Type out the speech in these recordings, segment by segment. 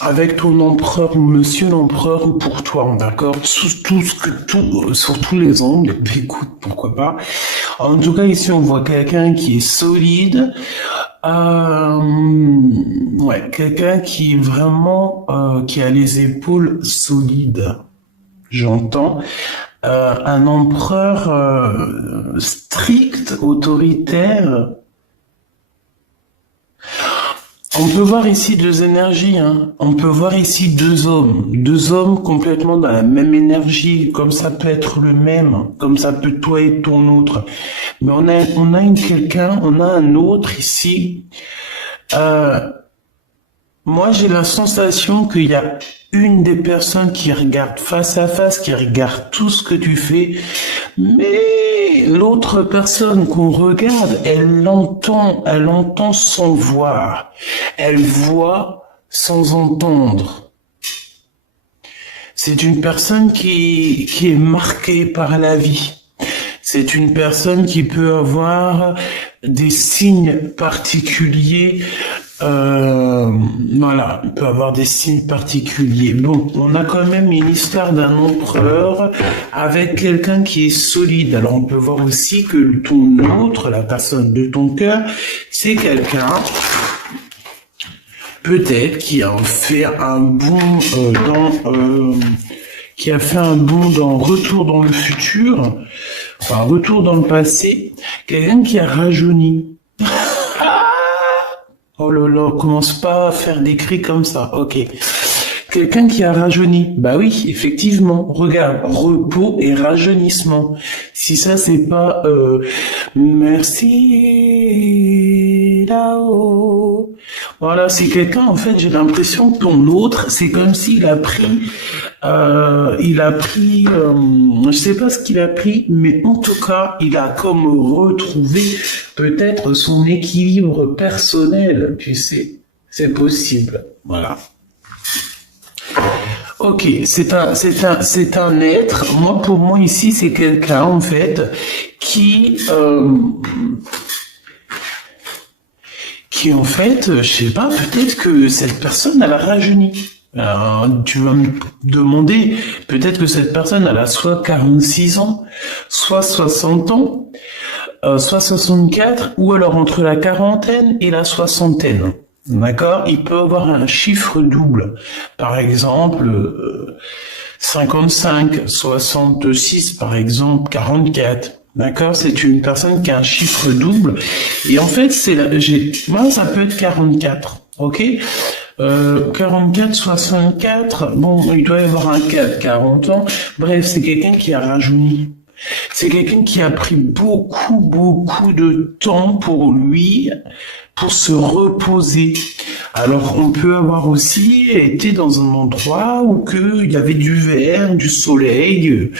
avec ton empereur ou monsieur l'empereur ou pour toi, d'accord? Sur tous les angles, écoute, pourquoi pas. En tout cas, ici, on voit quelqu'un qui est solide, ouais, quelqu'un qui est vraiment, qui a les épaules solides. J'entends. Un empereur strict, autoritaire. On peut voir ici deux énergies, hein. On peut voir ici deux hommes complètement dans la même énergie, comme ça peut être le même, comme ça peut toi et ton autre. Mais on a on a un autre ici. Euh, Moi, j'ai la sensation qu'il y a une des personnes qui regarde face à face, qui regarde tout ce que tu fais, mais l'autre personne qu'on regarde, elle entend sans voir, elle voit sans entendre. C'est une personne qui est marquée par la vie. C'est une personne qui peut avoir des signes particuliers. Voilà, il peut avoir des signes particuliers. Bon, on a quand même une histoire d'un empereur avec quelqu'un qui est solide. Alors on peut voir aussi que ton autre, la personne de ton cœur, c'est quelqu'un peut-être qui a fait un bond qui a fait un bond dans Retour dans le futur, enfin Retour dans le passé, quelqu'un qui a rajeuni. Oh là là, commence pas à faire des cris comme ça, ok. Quelqu'un qui a rajeuni, bah oui, effectivement, regarde, repos et rajeunissement. Si ça c'est pas merci là-haut. Voilà, c'est quelqu'un, en fait, j'ai l'impression que ton autre, c'est comme s'il a pris, je sais pas ce qu'il a pris, mais en tout cas, il a comme retrouvé peut-être son équilibre personnel, tu sais. C'est possible, voilà. Ok, c'est un être. Moi, pour moi ici, c'est quelqu'un en fait qui en fait, je sais pas, peut-être que cette personne elle a rajeuni. Tu vas me demander, peut-être que cette personne elle a soit 46 ans, soit 60 ans, soit 64, ou alors entre la quarantaine et la soixantaine. D'accord? Il peut avoir un chiffre double. Par exemple, 55, 66, par exemple, 44. D'accord? C'est une personne qui a un chiffre double. Et en fait, moi, ça peut être 44. Ok? 44, 64, bon, il doit y avoir un 4, 40 ans. Bref, c'est quelqu'un qui a rajeuni. C'est quelqu'un qui a pris beaucoup de temps pour lui, pour se reposer. Alors, on peut avoir aussi été dans un endroit où il y avait du vert, du soleil,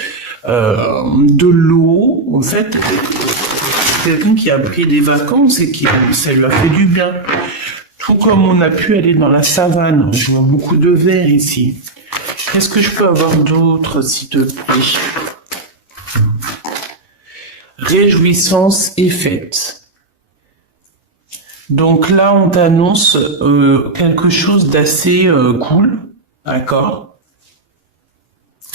de l'eau. En fait, c'est quelqu'un qui a pris des vacances et ça lui a fait du bien. Tout comme on a pu aller dans la savane. Je vois beaucoup de vert ici. Qu'est-ce que je peux avoir d'autre, s'il te plaît? Réjouissance est faite. Donc là, on t'annonce quelque chose d'assez cool, d'accord?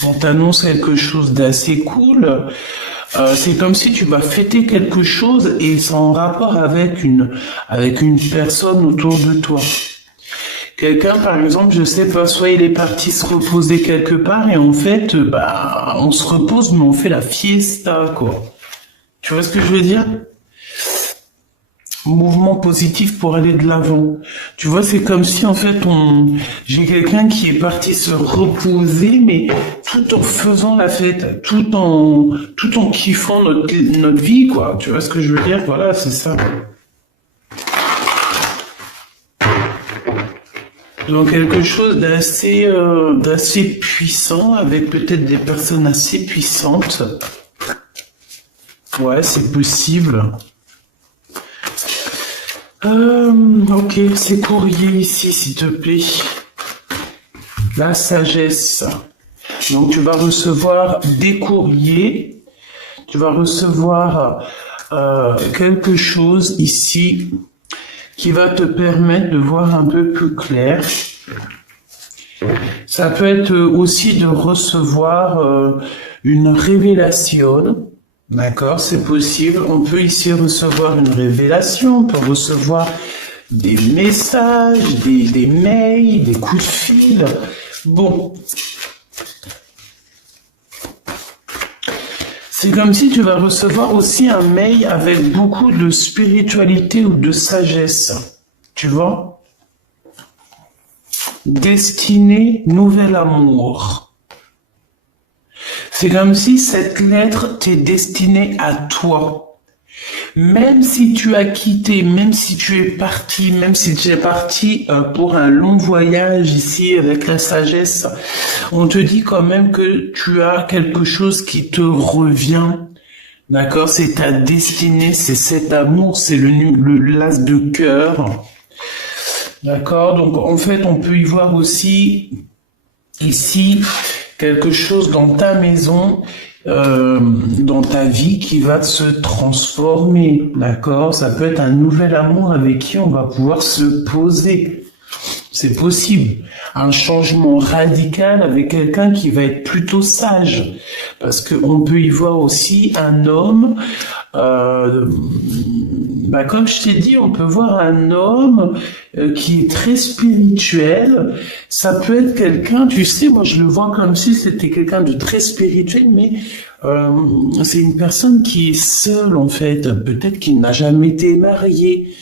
On t'annonce quelque chose d'assez cool. C'est comme si tu vas fêter quelque chose et c'est en rapport avec une personne autour de toi. Quelqu'un, par exemple, je sais pas, soit il est parti se reposer quelque part et en fait, bah, on se repose mais on fait la fiesta, quoi. Tu vois ce que je veux dire? Mouvement positif pour aller de l'avant. Tu vois, c'est comme si en fait j'ai quelqu'un qui est parti se reposer, mais tout en faisant la fête, tout en kiffant notre vie, quoi. Tu vois ce que je veux dire? Voilà, c'est ça. Donc quelque chose d'assez puissant, avec peut-être des personnes assez puissantes. Ouais, c'est possible. Ok, c'est courrier ici, s'il te plaît. La sagesse. Donc tu vas recevoir des courriers. Tu vas recevoir quelque chose ici qui va te permettre de voir un peu plus clair. Ça peut être aussi de recevoir une révélation. D'accord, c'est possible. On peut ici recevoir une révélation, on peut recevoir des messages, des mails, des coups de fil. Bon. C'est comme si tu vas recevoir aussi un mail avec beaucoup de spiritualité ou de sagesse. Tu vois? Destinée, nouvel amour. C'est comme si cette lettre t'est destinée à toi. Même si tu as quitté, même si tu es parti, même si tu es parti pour un long voyage ici avec la sagesse, on te dit quand même que tu as quelque chose qui te revient. D'accord? C'est ta destinée, c'est cet amour, c'est l'as de cœur. D'accord? Donc en fait, on peut y voir aussi ici quelque chose dans ta maison, dans ta vie qui va se transformer, d'accord? Ça peut être un nouvel amour avec qui on va pouvoir se poser. C'est possible. Un changement radical avec quelqu'un qui va être plutôt sage. Parce qu'on peut y voir aussi un homme, comme je t'ai dit, on peut voir un homme qui est très spirituel. Ça peut être quelqu'un, tu sais, moi je le vois comme si c'était quelqu'un de très spirituel, mais c'est une personne qui est seule en fait. Peut-être qu'il n'a jamais été marié.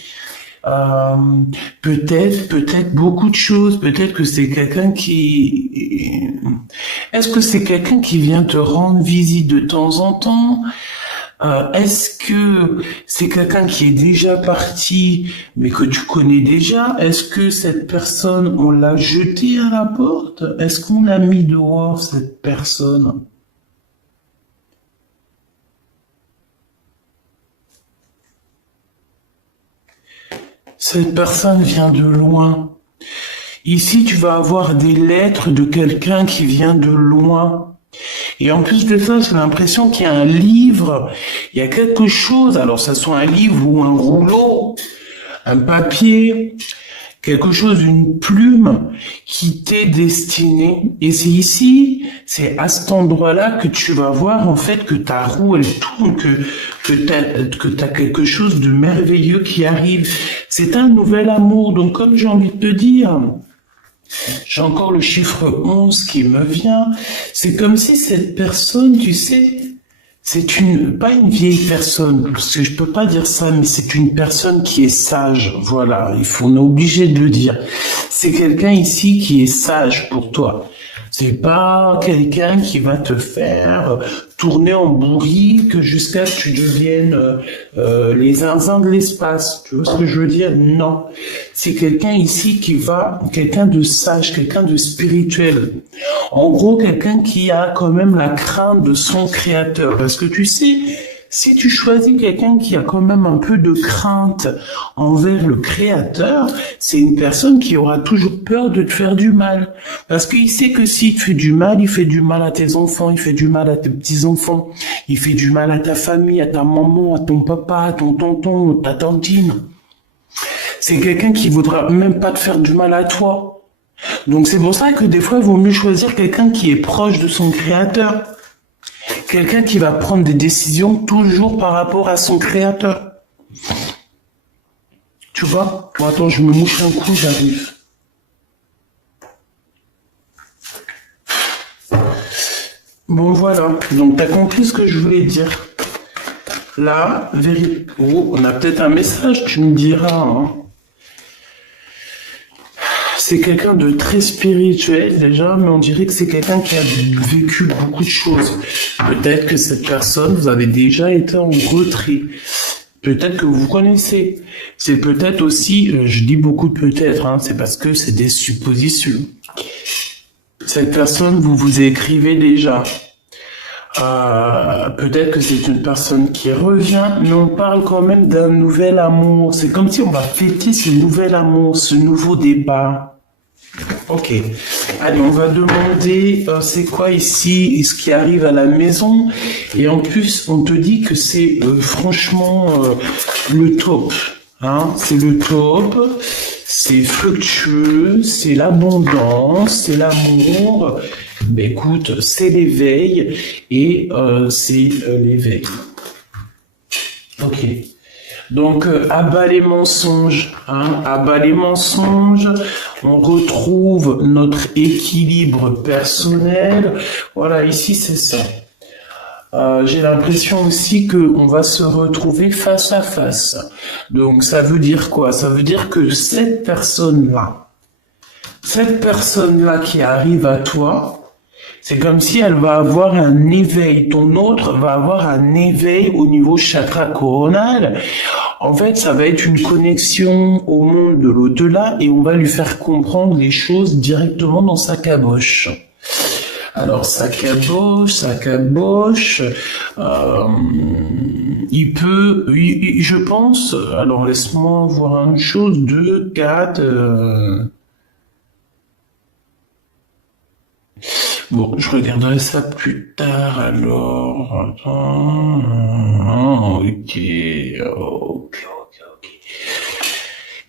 Peut-être beaucoup de choses. Peut-être que c'est quelqu'un qui... Est-ce que c'est quelqu'un qui vient te rendre visite de temps en temps? Est-ce que c'est quelqu'un qui est déjà parti, mais que tu connais déjà? Est-ce que cette personne, on l'a jeté à la porte? Est-ce qu'on l'a mis dehors, cette personne? Cette personne vient de loin. Ici, tu vas avoir des lettres de quelqu'un qui vient de loin. Et en plus de ça, j'ai l'impression qu'il y a un livre, il y a quelque chose, alors ça soit un livre ou un rouleau, un papier, quelque chose, une plume qui t'est destinée. Et c'est ici, c'est à cet endroit-là que tu vas voir en fait que ta roue elle tourne, que t'as quelque chose de merveilleux qui arrive. C'est un nouvel amour. Donc comme j'ai envie de te dire, j'ai encore le chiffre 11 qui me vient. C'est comme si cette personne, tu sais, c'est pas une vieille personne, parce que je peux pas dire ça, mais c'est une personne qui est sage. Voilà, on est obligé de le dire. C'est quelqu'un ici qui est sage pour toi. C'est pas quelqu'un qui va te faire tourner en bourrique jusqu'à ce que tu deviennes les zinzins de l'espace. Tu vois ce que je veux dire? Non. C'est quelqu'un ici quelqu'un de sage, quelqu'un de spirituel. En gros, quelqu'un qui a quand même la crainte de son créateur. Parce que tu sais, si tu choisis quelqu'un qui a quand même un peu de crainte envers le créateur, c'est une personne qui aura toujours peur de te faire du mal. Parce qu'il sait que s'il te fait du mal, il fait du mal à tes enfants, il fait du mal à tes petits-enfants, il fait du mal à ta famille, à ta maman, à ton papa, à ton tonton, à ta tantine. C'est quelqu'un qui voudra même pas te faire du mal à toi. Donc c'est pour ça que des fois, il vaut mieux choisir quelqu'un qui est proche de son créateur. Quelqu'un qui va prendre des décisions toujours par rapport à son créateur. Tu vois? Bon, attends, je me mouche un coup, j'arrive. Bon, voilà. Donc, t'as compris ce que je voulais dire. Là, on a peut-être un message, tu me diras, hein. C'est quelqu'un de très spirituel déjà, mais on dirait que c'est quelqu'un qui a vécu beaucoup de choses. Peut-être que cette personne, vous avez déjà été en retrait. Peut-être que vous connaissez. C'est peut-être aussi, je dis beaucoup de peut-être, hein, c'est parce que c'est des suppositions. Cette personne, vous vous écrivez déjà. Peut-être que c'est une personne qui revient, mais on parle quand même d'un nouvel amour. C'est comme si on va fêter ce nouvel amour, ce nouveau départ. Ok. Allez, on va demander c'est quoi ici, ce qui arrive à la maison. Et en plus, on te dit que c'est franchement le top. Hein, c'est le top. c'est fructueux, c'est l'abondance, c'est l'amour. Ben écoute, c'est l'éveil et c'est l'éveil. Ok. Donc, abat les mensonges, hein, abat les mensonges, on retrouve notre équilibre personnel. Voilà, ici c'est ça. J'ai l'impression aussi qu'on va se retrouver face à face. Donc, ça veut dire quoi? Ça veut dire que cette personne-là qui arrive à toi, c'est comme si elle va avoir un éveil. Ton autre va avoir un éveil au niveau chakra coronal. En fait, ça va être une connexion au monde de l'au-delà et on va lui faire comprendre les choses directement dans sa caboche. Alors, sa caboche, je pense, alors laisse-moi voir une chose, 2, 4, bon, je regarderai ça plus tard, alors, ok.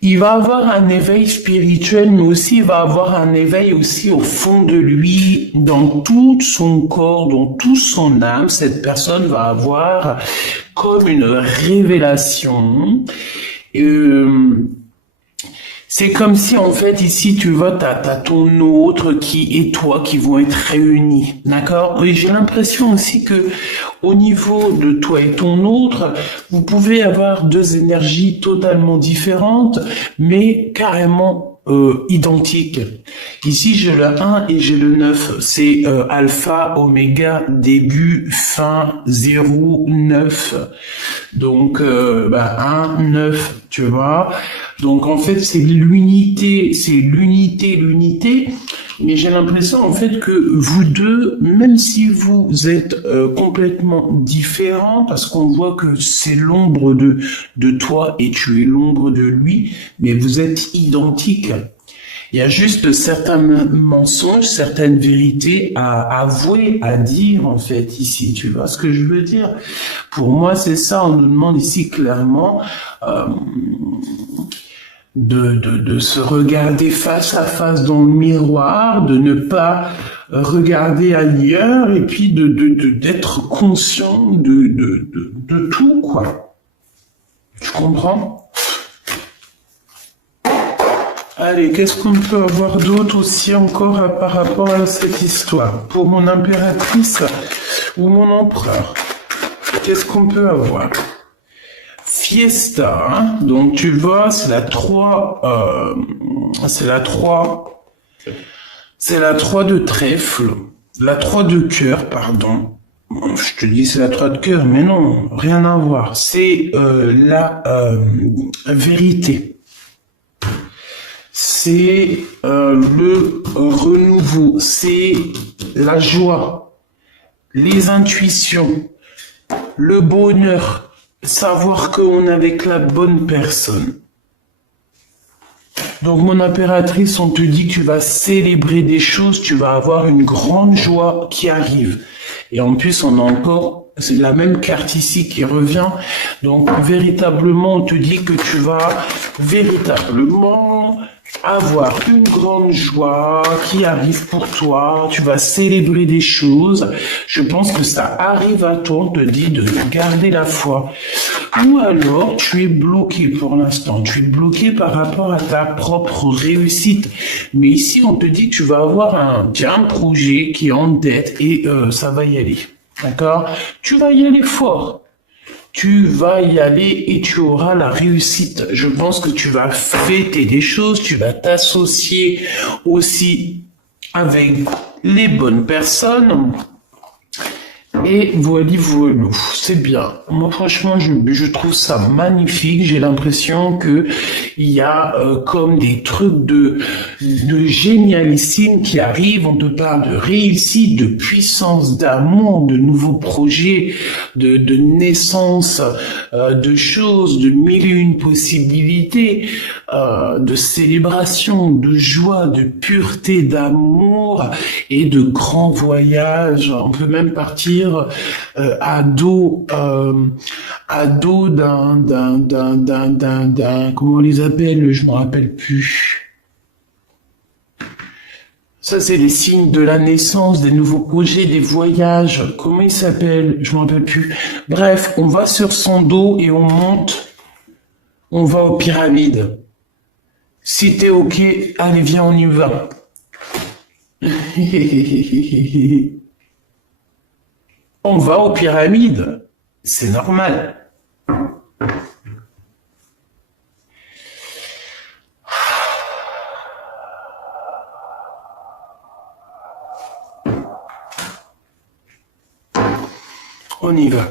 Il va avoir un éveil spirituel, mais aussi il va avoir un éveil aussi au fond de lui, dans tout son corps, dans toute son âme. Cette personne va avoir comme une révélation. C'est comme si, en fait, ici, tu vois, t'as ton autre et toi qui vont être réunis. D'accord? Et j'ai l'impression aussi que, au niveau de toi et ton autre, vous pouvez avoir deux énergies totalement différentes, mais carrément identiques. Ici, j'ai le 1 et j'ai le 9. C'est alpha, oméga, début, fin, 0, 9. Donc, 1, 9, tu vois. Donc, en fait, c'est l'unité, mais j'ai l'impression, en fait, que vous deux, même si vous êtes complètement différents, parce qu'on voit que c'est l'ombre de toi et tu es l'ombre de lui, mais vous êtes identiques. Il y a juste certains mensonges, certaines vérités à avouer, à dire, en fait, ici. Tu vois ce que je veux dire? Pour moi, c'est ça. On nous demande ici clairement de se regarder face à face dans le miroir, de ne pas regarder ailleurs, et puis d'être conscient de tout, quoi. Tu comprends? Allez, qu'est-ce qu'on peut avoir d'autre aussi encore par rapport à cette histoire? Pour mon impératrice ou mon empereur, qu'est-ce qu'on peut avoir? Fiesta, hein? Donc tu vois, c'est la 3 de trèfle, la 3 de cœur, pardon. Je te dis c'est la 3 de cœur, mais non, rien à voir. C'est la vérité. C'est le renouveau, c'est la joie, les intuitions, le bonheur, savoir qu'on est avec la bonne personne. Donc mon impératrice, on te dit que tu vas célébrer des choses, tu vas avoir une grande joie qui arrive. Et en plus, on a encore, c'est la même carte ici qui revient. Donc véritablement, on te dit que tu vas véritablement avoir une grande joie qui arrive pour toi, tu vas célébrer des choses. Je pense que ça arrive à toi, on te dit de garder la foi. Ou alors, tu es bloqué pour l'instant, tu es bloqué par rapport à ta propre réussite. Mais ici, on te dit que tu vas avoir un projet qui est en tête et ça va y aller. D'accord? Tu vas y aller fort. Tu vas y aller et tu auras la réussite. Je pense que tu vas fêter des choses, tu vas t'associer aussi avec les bonnes personnes. Et voilà, c'est bien. Moi, franchement, je trouve ça magnifique. J'ai l'impression que il y a comme des trucs de génialissime qui arrivent. On te parle de réussite, de puissance, d'amour, de nouveaux projets, de naissance, de choses, de mille et une possibilités, de célébration, de joie, de pureté, d'amour et de grands voyages. On peut même partir dire ado d'un comment on les appelle, je me rappelle plus. Ça, c'est les signes de la naissance, des nouveaux projets, des voyages. Comment il s'appelle? Je me rappelle plus. Bref, on va sur son dos et on monte. On va aux pyramides. Si t'es OK, allez, viens, on y va. On va aux pyramides. C'est normal. On y va.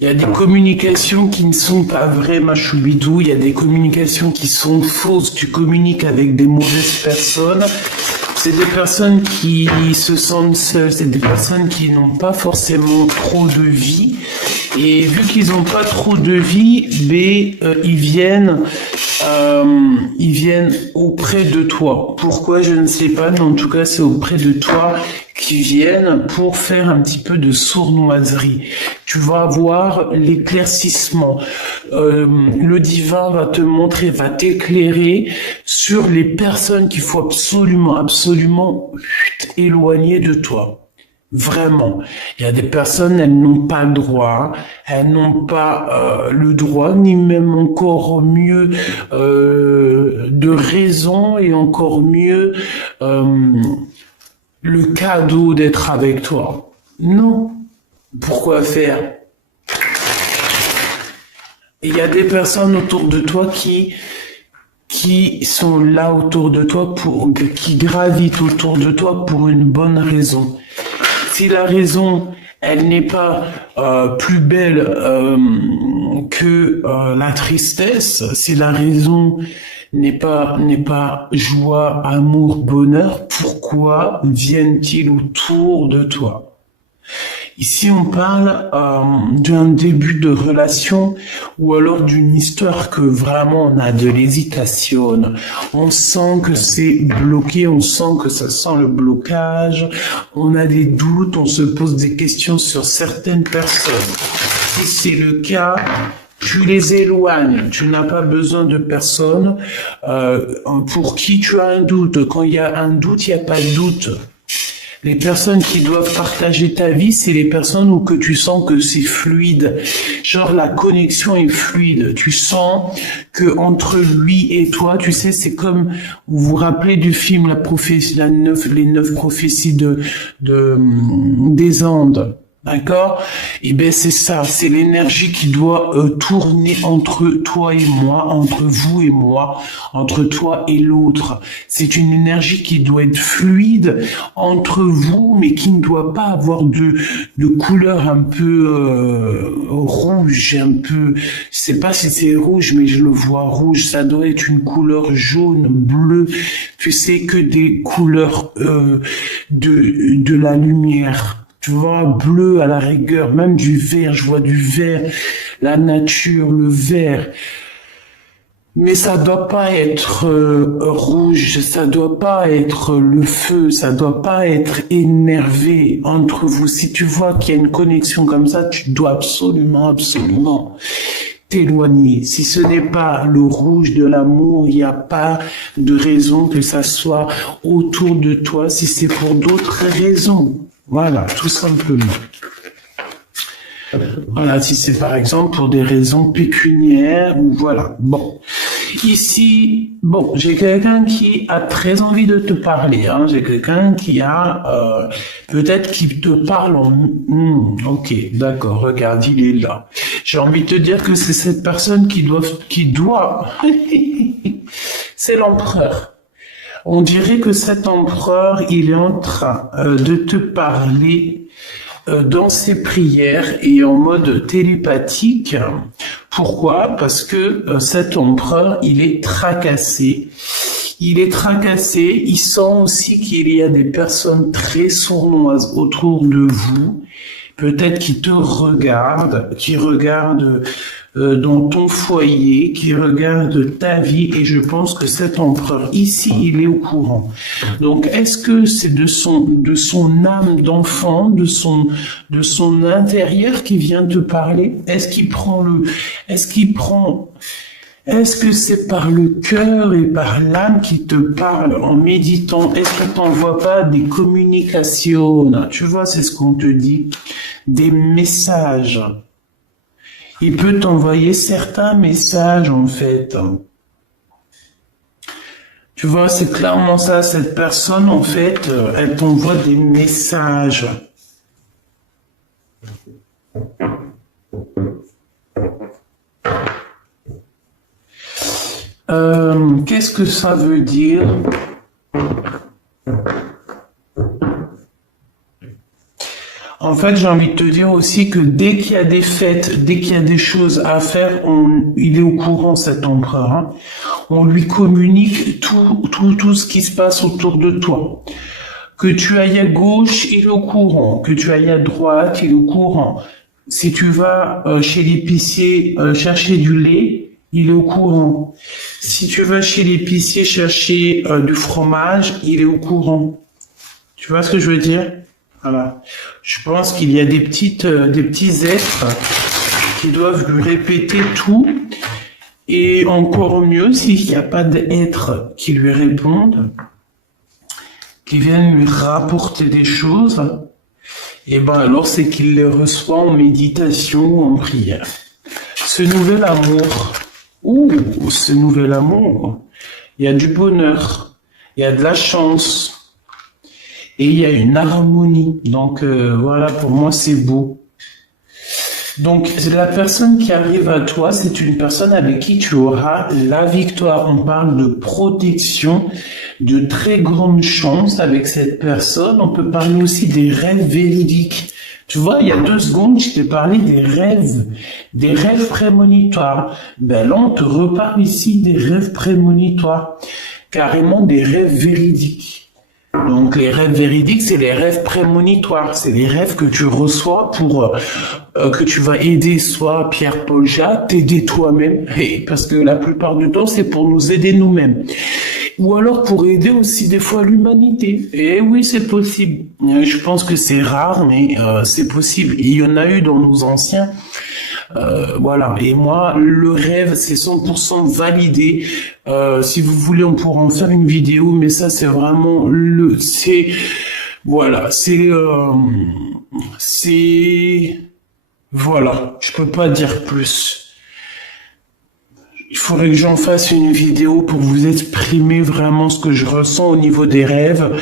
Il y a des communications qui ne sont pas vraies, ma choubidou. Il y a des communications qui sont fausses. Tu communiques avec des mauvaises personnes. C'est des personnes qui se sentent seules. C'est des personnes qui n'ont pas forcément trop de vie. Et vu qu'ils n'ont pas trop de vie, ils viennent auprès de toi. Pourquoi, je ne sais pas, mais en tout cas, c'est auprès de toi qu'ils viennent pour faire un petit peu de sournoiserie. Tu vas avoir l'éclaircissement. Le divin va te montrer, va t'éclairer sur les personnes qu'il faut absolument éloigner de toi. Vraiment. Il y a des personnes, elles n'ont pas le droit, elles n'ont pas le droit, ni même encore mieux de raison, et encore mieux le cadeau d'être avec toi. Non. Pourquoi faire? Il y a des personnes autour de toi qui sont là autour de toi, qui gravitent autour de toi pour une bonne raison. Si la raison, elle n'est pas plus belle que la tristesse, si la raison n'est pas joie, amour, bonheur, pourquoi viennent-ils autour de toi? Ici, on parle d'un début de relation ou alors d'une histoire que vraiment on a de l'hésitation. On sent que c'est bloqué, on sent que ça sent le blocage. On a des doutes, on se pose des questions sur certaines personnes. Si c'est le cas, tu les éloignes. Tu n'as pas besoin de personnes pour qui tu as un doute. Quand il y a un doute, il n'y a pas de doute. Les personnes qui doivent partager ta vie, c'est les personnes où que tu sens que c'est fluide. Genre la connexion est fluide. Tu sens que entre lui et toi, tu sais, c'est comme, vous vous rappelez du film les 9 prophéties des Andes. D'accord? Et ben c'est ça, c'est l'énergie qui doit tourner entre toi et moi, entre vous et moi, entre toi et l'autre. C'est une énergie qui doit être fluide entre vous, mais qui ne doit pas avoir de couleur un peu rouge, un peu, je sais pas si c'est rouge, mais je le vois rouge. Ça doit être une couleur jaune, bleue. Tu sais, que des couleurs de la lumière. Tu vois, bleu à la rigueur, même du vert, je vois du vert, la nature, le vert. Mais ça doit pas être rouge, ça doit pas être le feu, ça doit pas être énervé entre vous. Si tu vois qu'il y a une connexion comme ça, tu dois absolument t'éloigner. Si ce n'est pas le rouge de l'amour, il n'y a pas de raison que ça soit autour de toi, si c'est pour d'autres raisons. Voilà, tout simplement. Voilà, si c'est par exemple pour des raisons pécuniaires, ou voilà. Bon, ici, bon, j'ai quelqu'un qui a très envie de te parler. Hein. J'ai quelqu'un qui a, peut-être qui te parle en... ok, d'accord, regarde, il est là. J'ai envie de te dire que c'est cette personne qui doit... c'est l'empereur. On dirait que cet empereur, il est en train de te parler dans ses prières et en mode télépathique. Pourquoi? Parce que cet empereur, il est tracassé. il est tracassé, il sent aussi qu'il y a des personnes très sournoises autour de vous, peut-être qui te regardent, qui regardent dans ton foyer, qui regardent ta vie, et je pense que cet empereur ici, il est au courant. Donc, est-ce que c'est de son âme d'enfant, de son intérieur qui vient te parler? Est-ce que c'est par le cœur et par l'âme qui te parle en méditant? Est-ce que t'envoies pas des communications? Tu vois, c'est ce qu'on te dit. Des messages. Il peut t'envoyer certains messages, en fait. Tu vois, c'est clairement ça. Cette personne, en fait, elle t'envoie des messages. Qu'est-ce que ça veut dire? En fait, j'ai envie de te dire aussi que dès qu'il y a des fêtes, dès qu'il y a des choses à faire, il est au courant, cet empereur. Hein. On lui communique tout ce qui se passe autour de toi. Que tu ailles à gauche, il est au courant. Que tu ailles à droite, il est au courant. Si tu vas chez l'épicier chercher du lait, il est au courant. Si tu vas chez l'épicier chercher du fromage, il est au courant. Tu vois ce que je veux dire? Voilà. Je pense qu'il y a des petits êtres qui doivent lui répéter tout. Et encore mieux, s'il n'y a pas d'êtres qui lui répondent, qui viennent lui rapporter des choses, et ben alors c'est qu'il les reçoit en méditation ou en prière. Ce nouvel amour, ce nouvel amour, il y a du bonheur, il y a de la chance, et il y a une harmonie. Donc voilà, pour moi c'est beau. Donc la personne qui arrive à toi, c'est une personne avec qui tu auras la victoire. On parle de protection, de très grande chance avec cette personne. On peut parler aussi des rêves véridiques. Tu vois, il y a 2 secondes, je t'ai parlé des rêves prémonitoires. Ben là, on te reparle ici des rêves prémonitoires, carrément des rêves véridiques. Donc les rêves véridiques, c'est les rêves prémonitoires, c'est les rêves que tu reçois pour que tu vas aider soit Pierre-Paul Jacques, t'aider toi-même, parce que la plupart du temps c'est pour nous aider nous-mêmes, ou alors pour aider aussi des fois l'humanité. Et oui, c'est possible. Je pense que c'est rare, mais c'est possible. Il y en a eu dans nos anciens. Voilà. Et moi, le rêve, c'est 100% validé. Si vous voulez, on pourra en faire une vidéo, mais ça, c'est vraiment voilà. Je peux pas dire plus. Il faudrait que j'en fasse une vidéo pour vous exprimer vraiment ce que je ressens au niveau des rêves.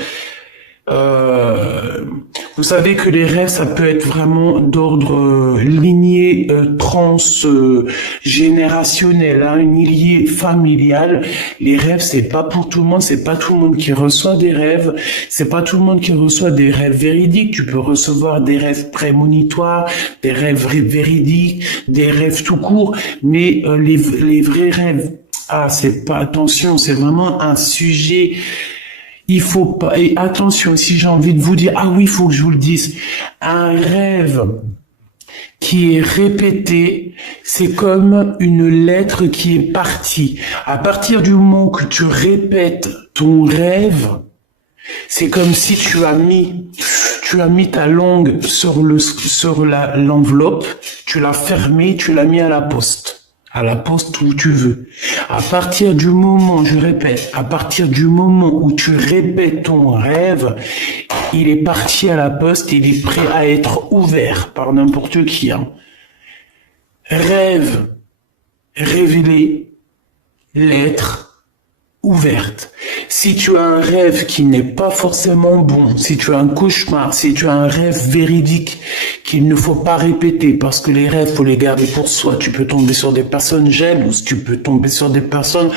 Vous savez que les rêves, ça peut être vraiment d'ordre lignée transgénérationnel, une lignée familiale. Les rêves, c'est pas pour tout le monde, c'est pas tout le monde qui reçoit des rêves, c'est pas tout le monde qui reçoit des rêves véridiques. Tu peux recevoir des rêves prémonitoires, des rêves véridiques, des rêves tout court, mais les vrais rêves, c'est pas, attention, c'est vraiment un sujet. Il faut pas, et attention, si j'ai envie de vous dire, oui, il faut que je vous le dise, un rêve qui est répété, c'est comme une lettre qui est partie. À partir du moment que tu répètes ton rêve, c'est comme si tu as mis ta langue sur l'enveloppe, tu l'as fermée, tu l'as mis à la poste où tu veux. À partir du moment, je répète, à partir du moment où tu répètes ton rêve, il est parti à la poste, il est prêt à être ouvert par n'importe qui. Rêve, révélé, lettre, ouverte. Si tu as un rêve qui n'est pas forcément bon, si tu as un cauchemar, si tu as un rêve véridique qu'il ne faut pas répéter, parce que les rêves, faut les garder pour soi. Tu peux tomber sur des personnes jalouses, tu peux tomber sur des personnes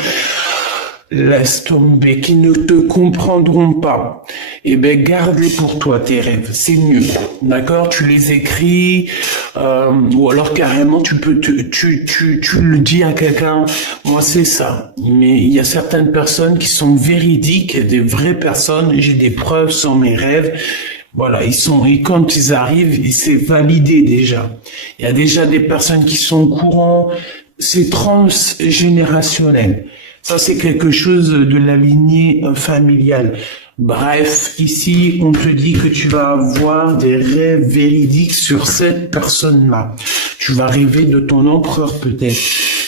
laisse tomber, qui ne te comprendront pas, eh ben garde-les pour toi, tes rêves, c'est mieux, d'accord? Tu les écris, ou alors carrément tu le dis à quelqu'un. Moi c'est ça, mais il y a certaines personnes qui sont véridiques, des vraies personnes. J'ai des preuves sur mes rêves. Voilà, et quand ils arrivent, c'est validé déjà. Il y a déjà des personnes qui sont au courant. C'est transgénérationnel. Ça, c'est quelque chose de la lignée familiale. Bref, ici, on te dit que tu vas avoir des rêves véridiques sur cette personne-là. Tu vas rêver de ton empereur peut-être.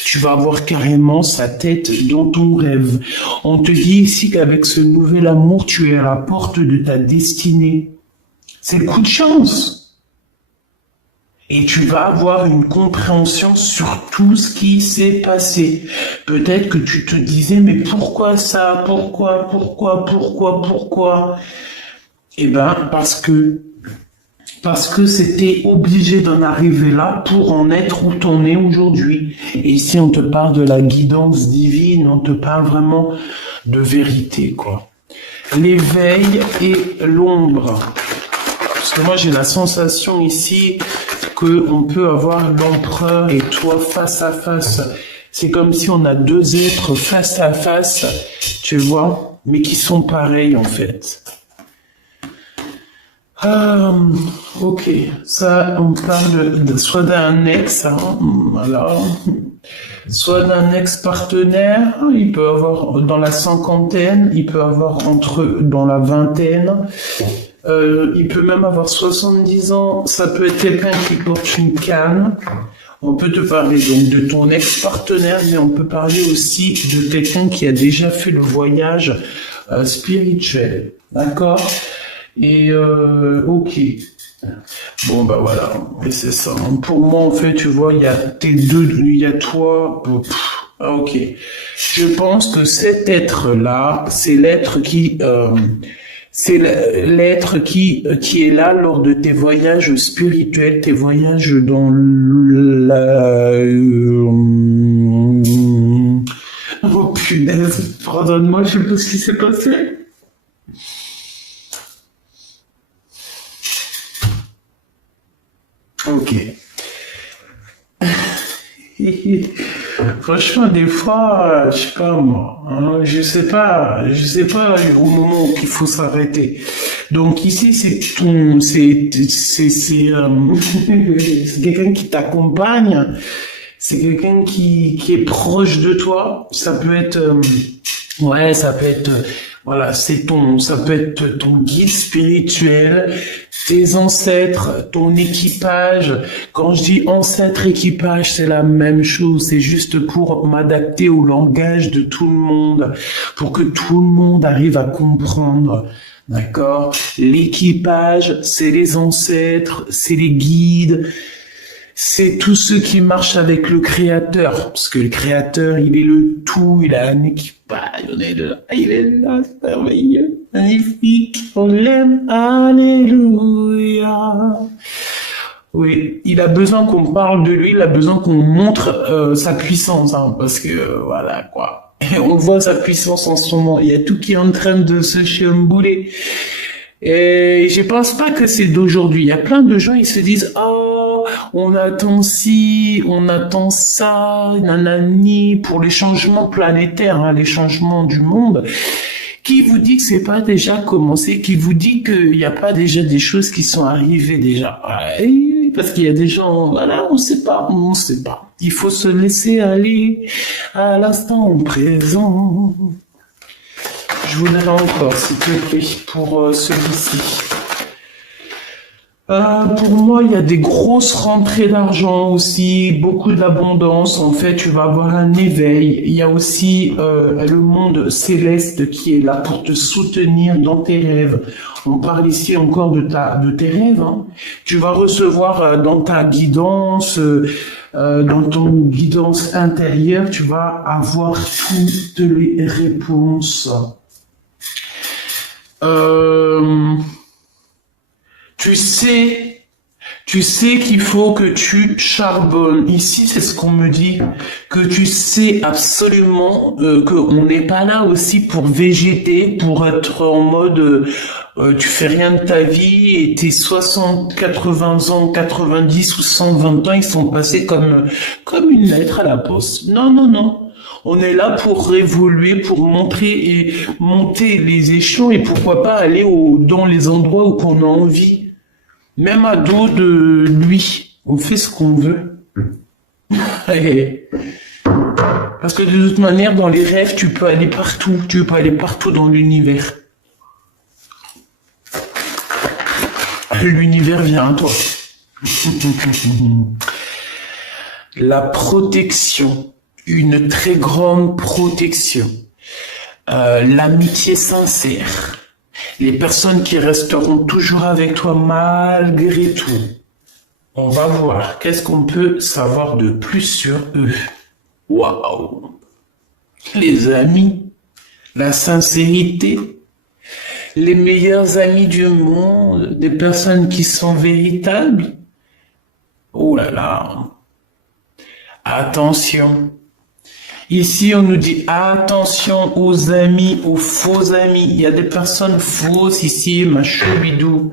Tu vas avoir carrément sa tête dans ton rêve. On te dit ici qu'avec ce nouvel amour, tu es à la porte de ta destinée. C'est le coup de chance. Et tu vas avoir une compréhension sur tout ce qui s'est passé. Peut-être que tu te disais, mais pourquoi ça? Pourquoi? Eh ben, parce que c'était obligé d'en arriver là pour en être où t'en es aujourd'hui. Et ici, on te parle de la guidance divine, on te parle vraiment de vérité, quoi. L'éveil et l'ombre. Parce que moi, j'ai la sensation ici qu'on peut avoir l'empereur et toi face à face. C'est comme si on a deux êtres face à face, tu vois, mais qui sont pareils en fait. Ok, ça, on parle soit d'un ex, hein, alors, soit d'un ex-partenaire, il peut avoir dans la cinquantaine, il peut avoir dans la vingtaine. Il peut même avoir 70 ans, ça peut être quelqu'un qui porte une canne. On peut te parler donc de ton ex-partenaire, mais on peut parler aussi de quelqu'un qui a déjà fait le voyage spirituel. D'accord? Et ok. Bon bah voilà, et c'est ça. Pour moi en fait, tu vois, il y a il y a toi. Ok. Je pense que cet être-là, c'est l'être qui est là lors de tes voyages spirituels, tes voyages dans la... Oh punaise, pardonne-moi, je sais pas ce qui s'est passé. Ok. Franchement, des fois, je sais pas moi, hein, je sais pas au moment où il faut s'arrêter. Donc ici, c'est c'est quelqu'un qui t'accompagne, c'est quelqu'un qui est proche de toi. Ça peut être, ouais, ça peut être, voilà, ça peut être ton guide spirituel, tes ancêtres, ton équipage. Quand je dis ancêtre, équipage, c'est la même chose. C'est juste pour m'adapter au langage de tout le monde, pour que tout le monde arrive à comprendre. D'accord? L'équipage, c'est les ancêtres, c'est les guides, c'est tous ceux qui marchent avec le Créateur. Parce que le Créateur, il est le tout, il a un équipage, il est là, c'est merveilleux, magnifique, on l'aime, alléluia. Oui, il a besoin qu'on parle de lui, il a besoin qu'on montre sa puissance, hein, parce que voilà quoi. Et on voit sa puissance en ce moment. Il y a tout qui est en train de se chambouler. Et je pense pas que c'est d'aujourd'hui. Il y a plein de gens, ils se disent, oh, on attend ci, on attend ça, nanani, pour les changements planétaires, hein, les changements du monde. Qui vous dit que c'est pas déjà commencé? Qui vous dit qu'il n'y a pas déjà des choses qui sont arrivées déjà? Ouais, parce qu'il y a des gens, voilà, on sait pas. Il faut se laisser aller à l'instant présent. Je voudrais encore, s'il te plaît, pour celui-ci. Pour moi, il y a des grosses rentrées d'argent aussi, beaucoup d'abondance. En fait, tu vas avoir un éveil. Il y a aussi le monde céleste qui est là pour te soutenir dans tes rêves. On parle ici encore de tes rêves. Hein. Tu vas recevoir dans ta guidance, dans ton guidance intérieure, tu vas avoir toutes les réponses. Tu sais qu'il faut que tu charbonnes. Ici, c'est ce qu'on me dit, que tu sais absolument qu'on n'est pas là aussi pour végéter, pour être en mode tu fais rien de ta vie et tes 60, 80 ans, 90 ou 120 ans, ils sont passés comme une lettre à la poste. Non, non, non. On est là pour évoluer, pour montrer et monter les échelons et pourquoi pas aller dans les endroits où on a envie. Même à dos de lui, on fait ce qu'on veut. Parce que de toute manière, dans les rêves, tu peux aller partout. Tu peux aller partout dans l'univers. L'univers vient à toi. La protection. Une très grande protection. L'amitié sincère. Les personnes qui resteront toujours avec toi malgré tout. On va voir. Qu'est-ce qu'on peut savoir de plus sur eux? Waouh! Les amis, la sincérité, les meilleurs amis du monde, des personnes qui sont véritables. Oh là là! Attention! Ici, on nous dit attention aux amis, aux faux amis. Il y a des personnes fausses ici, ma choubidou.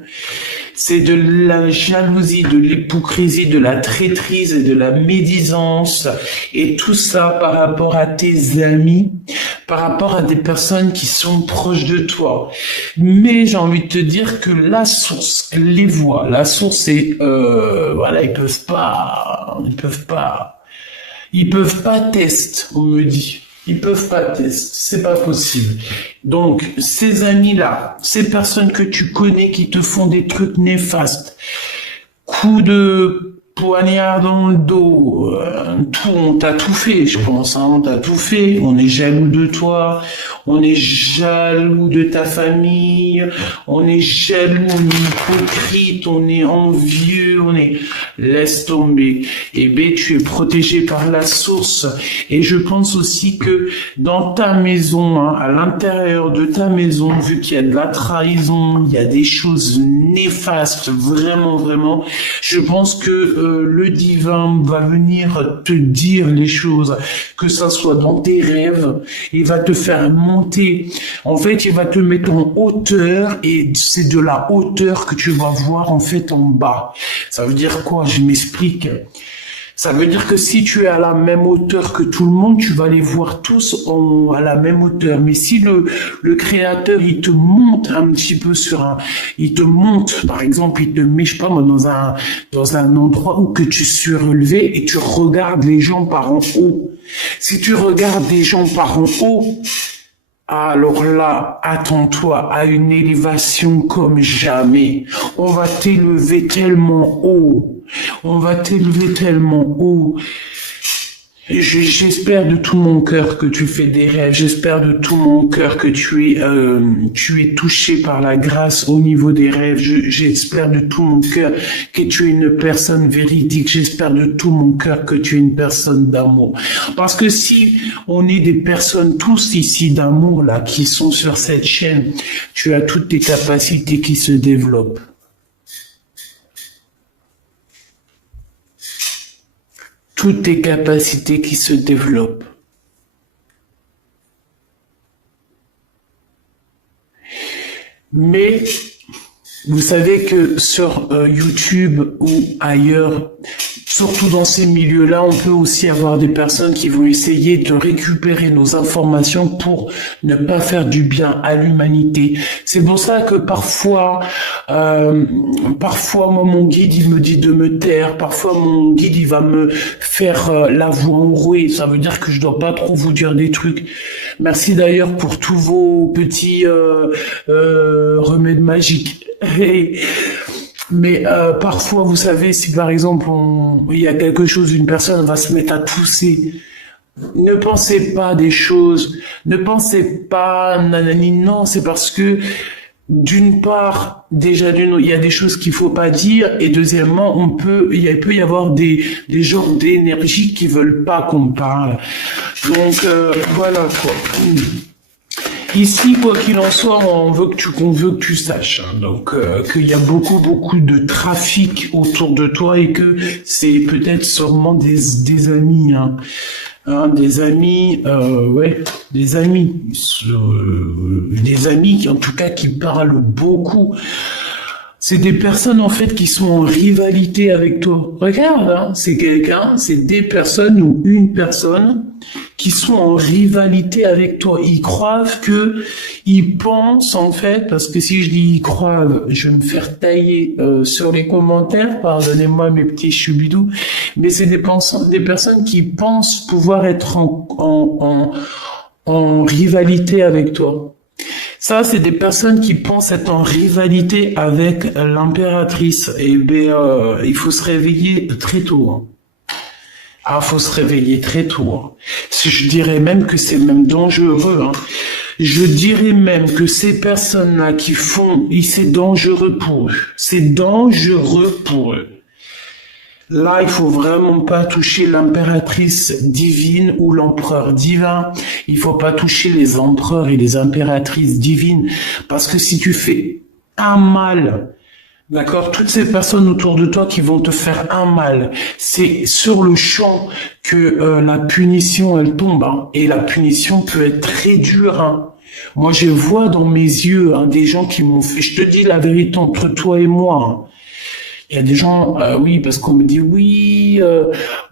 C'est de la jalousie, de l'hypocrisie, de la traîtrise et de la médisance. Et tout ça par rapport à tes amis, par rapport à des personnes qui sont proches de toi. Mais j'ai envie de te dire que la source, les voix, la source c'est, voilà, ils peuvent pas tester, on me dit. Ils peuvent pas tester, c'est pas possible. Donc, ces amis-là, ces personnes que tu connais qui te font des trucs néfastes, coups de poignard dans le dos, on t'a tout fait, je pense, hein, on t'a tout fait. On est jaloux de toi, on est jaloux de ta famille, on est jaloux, on est hypocrite, on est envieux, laisse tomber. Eh bien, tu es protégé par la source. Et je pense aussi que dans ta maison, hein, à l'intérieur de ta maison, vu qu'il y a de la trahison, il y a des choses néfastes, vraiment, vraiment, je pense que le divin va venir te dire les choses, que ça soit dans tes rêves, il va te faire monter. En fait, il va te mettre en hauteur et c'est de la hauteur que tu vas voir en fait en bas. Ça veut dire quoi? Je m'explique. Ça veut dire que si tu es à la même hauteur que tout le monde, tu vas les voir tous à la même hauteur. Mais si le créateur, il te monte un petit peu il te monte, par exemple, il te met, je sais pas moi, dans un endroit où que tu suis relevé et tu regardes les gens par en haut. Si tu regardes les gens par en haut, alors là, attends-toi à une élévation comme jamais. On va t'élever tellement haut. On va t'élever tellement haut. J'espère de tout mon cœur que tu fais des rêves. J'espère de tout mon cœur que tu es touché par la grâce au niveau des rêves. J'espère de tout mon cœur que tu es une personne véridique. J'espère de tout mon cœur que tu es une personne d'amour. Parce que si on est des personnes tous ici d'amour là qui sont sur cette chaîne, tu as toutes tes capacités qui se développent. Toutes tes capacités qui se développent. Mais vous savez que sur YouTube ou ailleurs, surtout dans ces milieux-là, on peut aussi avoir des personnes qui vont essayer de récupérer nos informations pour ne pas faire du bien à l'humanité. C'est pour ça que parfois, moi, mon guide, il me dit de me taire. Parfois, mon guide, il va me faire la voix enrouée. Ça veut dire que je dois pas trop vous dire des trucs. Merci d'ailleurs pour tous vos petits remèdes magiques. Mais parfois, vous savez, si par exemple il y a quelque chose, une personne va se mettre à tousser, ne pensez pas des choses, ne pensez pas nanani, non, c'est parce que d'une part, déjà il y a des choses qu'il faut pas dire, et deuxièmement, il peut y avoir des genres d'énergie qui veulent pas qu'on parle. Donc voilà quoi. Ici, quoi qu'il en soit, qu'on veut que tu saches, hein, donc qu'il y a beaucoup de trafic autour de toi et que c'est peut-être sûrement des amis, hein. Des amis, des amis qui, en tout cas, qui parlent beaucoup. C'est des personnes, en fait, qui sont en rivalité avec toi. Regarde, hein, c'est des personnes ou une personne qui sont en rivalité avec toi. Ils croient ils pensent, en fait, parce que si je dis ils croient, je vais me faire tailler sur les commentaires, pardonnez-moi mes petits chubidous, mais c'est des personnes qui pensent pouvoir être en rivalité avec toi. Ça, c'est des personnes qui pensent être en rivalité avec l'impératrice. Et il faut se réveiller très tôt, hein. Ah, faut se réveiller très tôt, hein. Je dirais même que c'est même dangereux, hein. Je dirais même que ces personnes-là c'est dangereux pour eux. C'est dangereux pour eux. Là, il faut vraiment pas toucher l'impératrice divine ou l'empereur divin. Il faut pas toucher les empereurs et les impératrices divines. Parce que si tu fais un mal, d'accord, toutes ces personnes autour de toi qui vont te faire un mal, c'est sur le champ que la punition, elle tombe, hein. Et la punition peut être très dure, hein. Moi, je vois dans mes yeux, hein, des gens qui m'ont fait... Je te dis la vérité entre toi et moi, hein. Il y a des gens, oui, parce qu'on me dit, oui,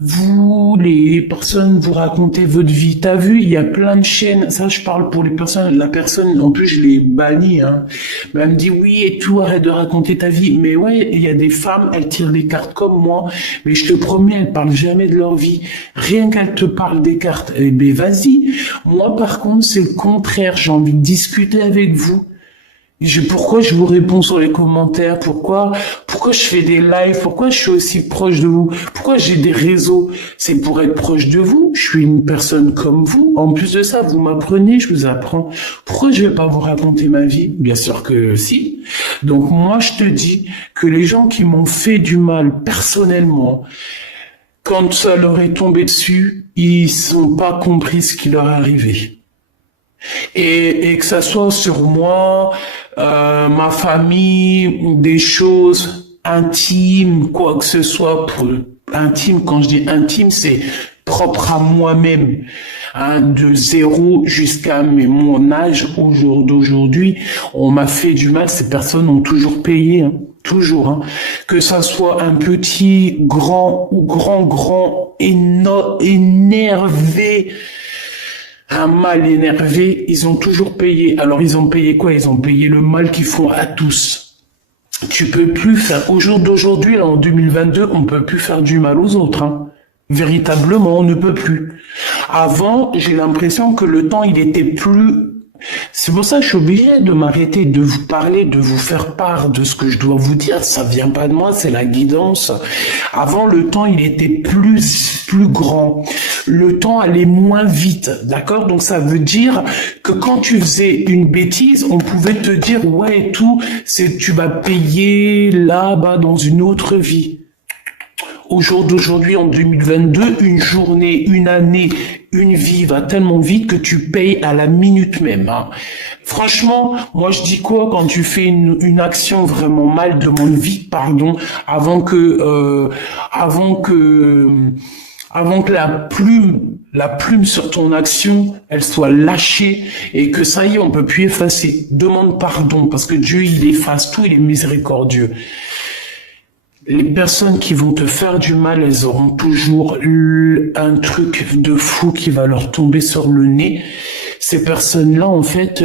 vous, les personnes, vous racontez votre vie. T'as vu, il y a plein de chaînes. Ça, je parle pour les personnes. La personne, en plus, je l'ai bannie, hein. Mais elle me dit, oui, et tout, arrête de raconter ta vie. Mais ouais, il y a des femmes, elles tirent les cartes comme moi. Mais je te promets, elles parlent jamais de leur vie. Rien qu'elles te parlent des cartes. Eh ben, vas-y. Moi, par contre, c'est le contraire. J'ai envie de discuter avec vous. Pourquoi je vous réponds sur les commentaires? Pourquoi je fais des lives? Pourquoi je suis aussi proche de vous? Pourquoi j'ai des réseaux? C'est pour être proche de vous. Je suis une personne comme vous. En plus de ça, vous m'apprenez, je vous apprends. Pourquoi je vais pas vous raconter ma vie? Bien sûr que si. Donc moi, je te dis que les gens qui m'ont fait du mal personnellement, quand ça leur est tombé dessus, ils n'ont pas compris ce qui leur est arrivé. Et que ça soit sur moi, ma famille, ou des choses intimes, quoi que ce soit, intime, quand je dis intime, c'est propre à moi-même, hein, de zéro jusqu'à mon âge d'aujourd'hui, on m'a fait du mal, ces personnes ont toujours payé, hein, toujours, hein, que ça soit un petit, grand ou grand, énervé, un mal énervé, ils ont toujours payé. Alors ils ont payé quoi? Ils ont payé le mal qu'ils font à tous. Tu peux plus faire, au jour d'aujourd'hui, là, en 2022, on peut plus faire du mal aux autres, hein. Véritablement, on ne peut plus. Avant, j'ai l'impression que le temps, il était plus... C'est pour ça que je suis obligé de m'arrêter, de vous parler, de vous faire part de ce que je dois vous dire. Ça vient pas de moi, c'est la guidance. Avant, le temps, il était plus grand. Le temps allait moins vite, d'accord? Donc ça veut dire que quand tu faisais une bêtise, on pouvait te dire, ouais, et tout, tu vas payer là-bas dans une autre vie. Au jour d'aujourd'hui, en 2022, une journée, une année, une vie va tellement vite que tu payes à la minute même, hein. Franchement, moi je dis quoi quand tu fais une action vraiment mal, demande vite pardon avant que la plume sur ton action, elle soit lâchée et que ça y est, on peut plus effacer. Demande pardon parce que Dieu, il efface tout, il est miséricordieux. Les personnes qui vont te faire du mal, elles auront toujours un truc de fou qui va leur tomber sur le nez. Ces personnes-là, en fait,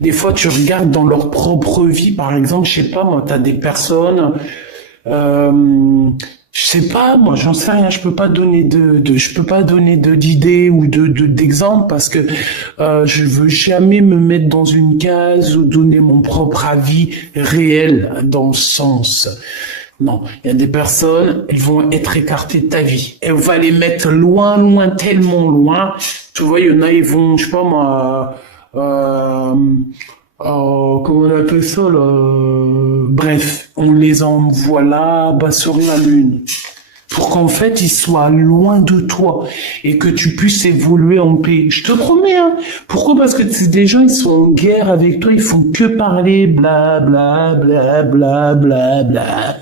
des fois, tu regardes dans leur propre vie, par exemple, je sais pas, moi, t'as des personnes, je sais pas, moi, j'en sais rien, je peux pas donner d'idées ou d'exemples parce que je veux jamais me mettre dans une case ou donner mon propre avis réel dans le sens. Non, il y a des personnes, elles vont être écartées de ta vie. Elle va les mettre loin, tellement loin. Tu vois, il y en a, ils vont, je sais pas moi, comment on appelle ça, là, bref, on les envoie là, bas sur la lune. pour qu'en fait, ils soient loin de toi et que tu puisses évoluer en paix. Je te promets, hein. Pourquoi? Parce que c'est des gens, ils sont en guerre avec toi, ils font que parler, bla, bla, bla, bla, bla, bla.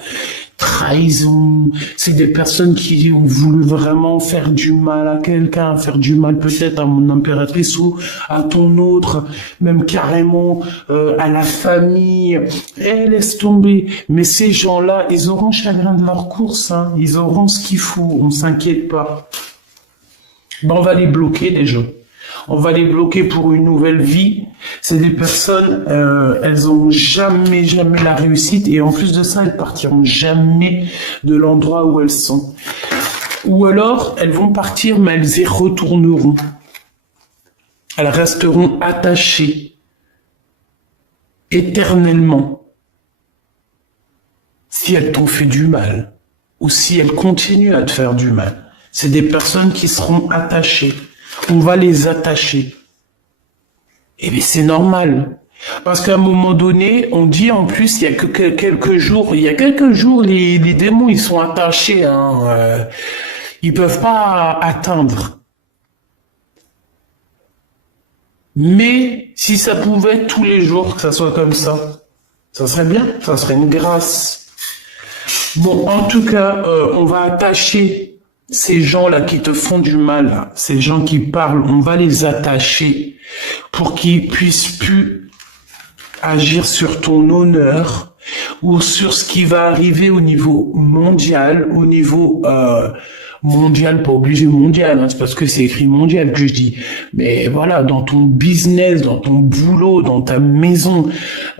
Trahison. C'est des personnes qui ont voulu vraiment faire du mal à quelqu'un, faire du mal peut-être à mon impératrice ou à ton autre, même carrément à la famille. Et laisse tomber. Mais ces gens-là, ils auront chagrin de leur course, hein. Ils auront ce qu'il faut. On s'inquiète pas. Ben, on va les bloquer déjà. On va les bloquer pour une nouvelle vie. C'est des personnes, elles ont jamais la réussite et en plus de ça, elles partiront jamais de l'endroit où elles sont. Ou alors, elles vont partir, mais elles y retourneront. Elles resteront attachées éternellement si elles t'ont fait du mal ou si elles continuent à te faire du mal. C'est des personnes qui seront attachées. On va les attacher. Et bien c'est normal. Parce qu'à un moment donné, on dit en plus, il y a que quelques jours, les démons, ils sont attachés, hein, ils peuvent pas atteindre. Mais si ça pouvait être tous les jours que ça soit comme ça serait bien, ça serait une grâce. Bon, en tout cas, on va attacher ces gens-là qui te font du mal, ces gens qui parlent, on va les attacher pour qu'ils puissent plus agir sur ton honneur ou sur ce qui va arriver au niveau mondial, mondial, pas obligé mondial, hein, c'est parce que c'est écrit mondial que je dis. Mais voilà, dans ton business, dans ton boulot, dans ta maison,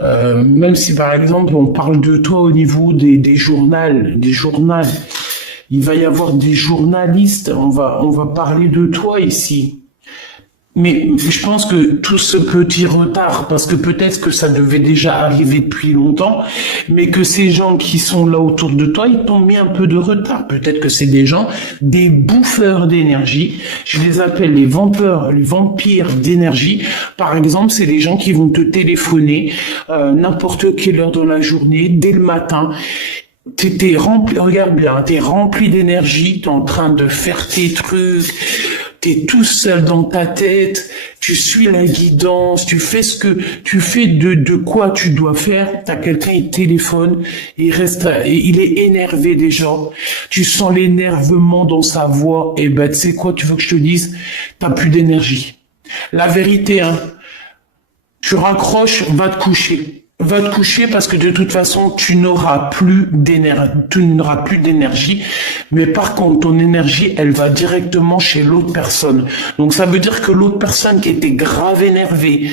même si par exemple on parle de toi au niveau des journaux, il va y avoir des journalistes, on va parler de toi ici. Mais je pense que tout ce petit retard, parce que peut-être que ça devait déjà arriver depuis longtemps, mais que ces gens qui sont là autour de toi, ils t'ont mis un peu de retard. Peut-être que c'est des gens, des bouffeurs d'énergie. Je les appelle les vampires d'énergie. Par exemple, c'est des gens qui vont te téléphoner n'importe quelle heure de la journée, dès le matin. T'es rempli, regarde bien, t'es rempli d'énergie, t'es en train de faire tes trucs, t'es tout seul dans ta tête, tu suis la guidance, tu fais ce que tu fais de quoi tu dois faire. T'as quelqu'un, il téléphone, il est énervé déjà. Tu sens l'énervement dans sa voix. Et ben, tu sais quoi, tu veux que je te dise, t'as plus d'énergie. La vérité, hein. Tu raccroches, va te coucher. Va te coucher parce que de toute façon, tu n'auras plus d'énergie. Mais par contre, ton énergie, elle va directement chez l'autre personne. Donc ça veut dire que l'autre personne qui était grave énervée,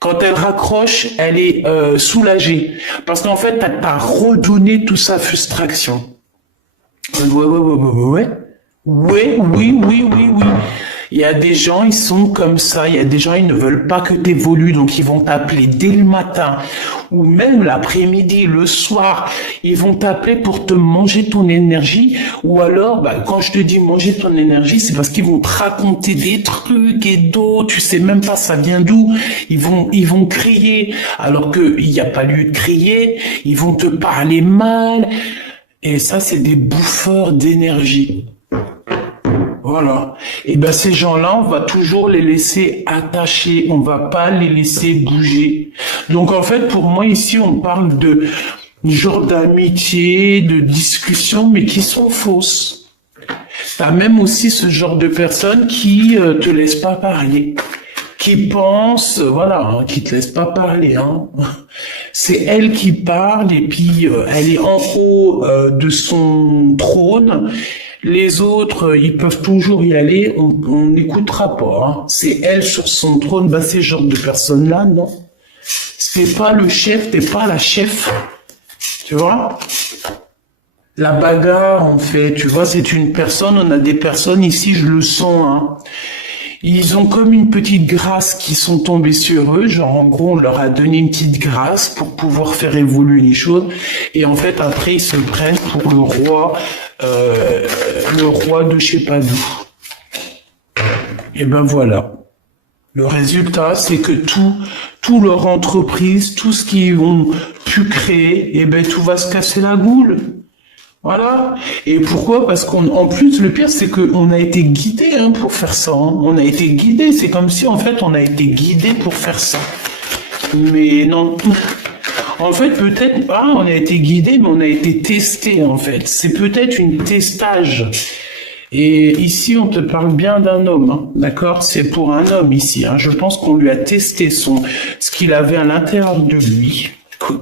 quand elle raccroche, elle est soulagée. Parce qu'en fait, t'as redonné toute sa frustration. Ouais. Oui. Il y a des gens, ils sont comme ça. Il y a des gens, ils ne veulent pas que tu évolues. Donc, ils vont t'appeler dès le matin ou même l'après-midi, le soir. Ils vont t'appeler pour te manger ton énergie. Ou alors, quand je te dis manger ton énergie, c'est parce qu'ils vont te raconter des trucs et d'autres. Tu sais même pas ça vient d'où. Ils vont crier alors qu'il n'y a pas lieu de crier. Ils vont te parler mal. Et ça, c'est des bouffeurs d'énergie. Voilà. Et ben ces gens-là, on va toujours les laisser attachés, on va pas les laisser bouger. Donc en fait, pour moi ici, on parle de genre d'amitié, de discussion, mais qui sont fausses. T'as même aussi ce genre de personnes qui te laissent pas parler, qui pensent, qui te laissent pas parler. Hein. C'est elle qui parle et puis elle est en haut de son trône. Les autres, ils peuvent toujours y aller, on n'écoutera pas. Hein. C'est elle sur son trône, ces genres de personnes-là, non. C'est pas le chef, t'es pas la chef. Tu vois? La bagarre, en fait, tu vois, c'est une personne, on a des personnes ici, je le sens, hein. Ils ont comme une petite grâce qui sont tombés sur eux, genre en gros on leur a donné une petite grâce pour pouvoir faire évoluer les choses, et en fait après ils se prennent pour le roi de je sais pas d'où. Et ben voilà. Le résultat c'est que tout leur entreprise, tout ce qu'ils ont pu créer, et ben tout va se casser la goule. Voilà. Et pourquoi? Parce qu'en plus, le pire, c'est qu'on a été guidé pour faire ça. On a été guidé. C'est comme si, en fait, on a été guidé pour faire ça. Mais non. En fait, peut-être, on a été guidé, mais on a été testé, en fait. C'est peut-être une testage. Et ici, on te parle bien d'un homme, d'accord? C'est pour un homme ici. Je pense qu'on lui a testé ce qu'il avait à l'intérieur de lui,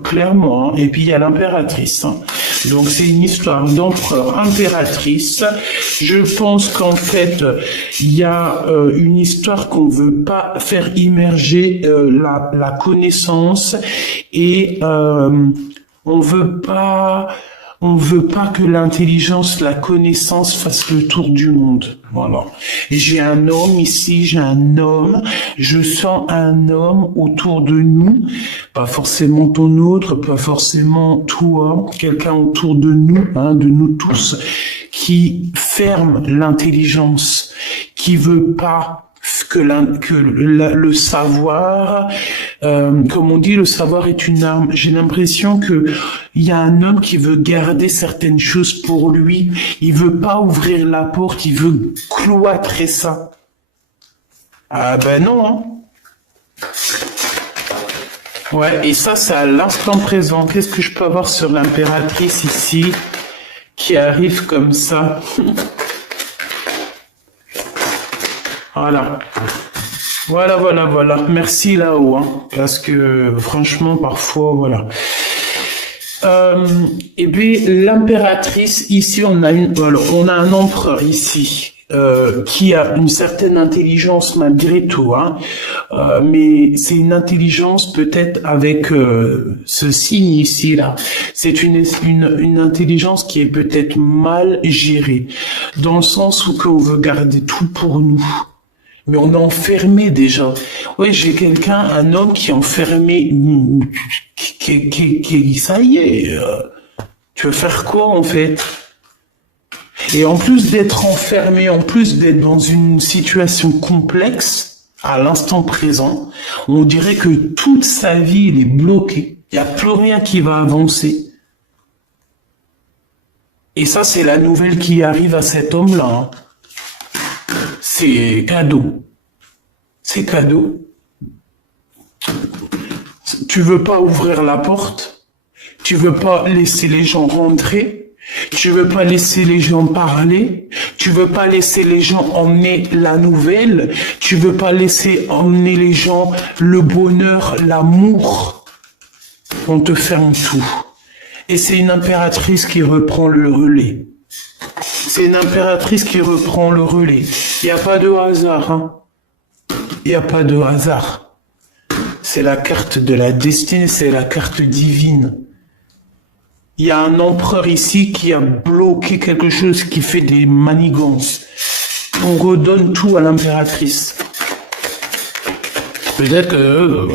clairement. Et puis, il y a l'impératrice. Donc, c'est une histoire d'empereur impératrice. Je pense qu'en fait, il y a une histoire qu'on veut pas faire immerger la connaissance et on veut pas que l'intelligence, la connaissance fasse le tour du monde. Voilà. Et j'ai un homme ici, je sens un homme autour de nous, pas forcément ton autre, pas forcément toi, quelqu'un autour de nous tous, qui ferme l'intelligence, qui veut pas que le savoir, comme on dit, le savoir est une arme. J'ai l'impression que il y a un homme qui veut garder certaines choses pour lui. Il veut pas ouvrir la porte, il veut cloîtrer ça. Ah ben non. Ouais, et ça, c'est à l'instant présent. Qu'est-ce que je peux avoir sur l'impératrice ici, qui arrive comme ça? Voilà. Voilà. Merci là-haut, parce que franchement, parfois, voilà. Et puis l'impératrice ici, on a un empereur ici qui a une certaine intelligence malgré tout, mais c'est une intelligence peut-être avec ce signe ici là. C'est une intelligence qui est peut-être mal gérée, dans le sens où qu'on veut garder tout pour nous. Mais on est enfermé déjà. Oui, j'ai un homme qui est enfermé, ça y est. Tu veux faire quoi en fait? Et en plus d'être enfermé, en plus d'être dans une situation complexe, à l'instant présent, on dirait que toute sa vie, il est bloqué. Il n'y a plus rien qui va avancer. Et ça, c'est la nouvelle qui arrive à cet homme-là. C'est cadeau. C'est cadeau. Tu veux pas ouvrir la porte. Tu veux pas laisser les gens rentrer. Tu veux pas laisser les gens parler. Tu veux pas laisser les gens emmener la nouvelle. Tu veux pas laisser emmener les gens le bonheur, l'amour. On te ferme tout. Et c'est une impératrice qui reprend le relais. C'est une impératrice qui reprend le relais. Il n'y a pas de hasard, Il n'y a pas de hasard. C'est la carte de la destinée, c'est la carte divine. Il y a un empereur ici qui a bloqué quelque chose, qui fait des manigances. On redonne tout à l'impératrice. Peut-être que,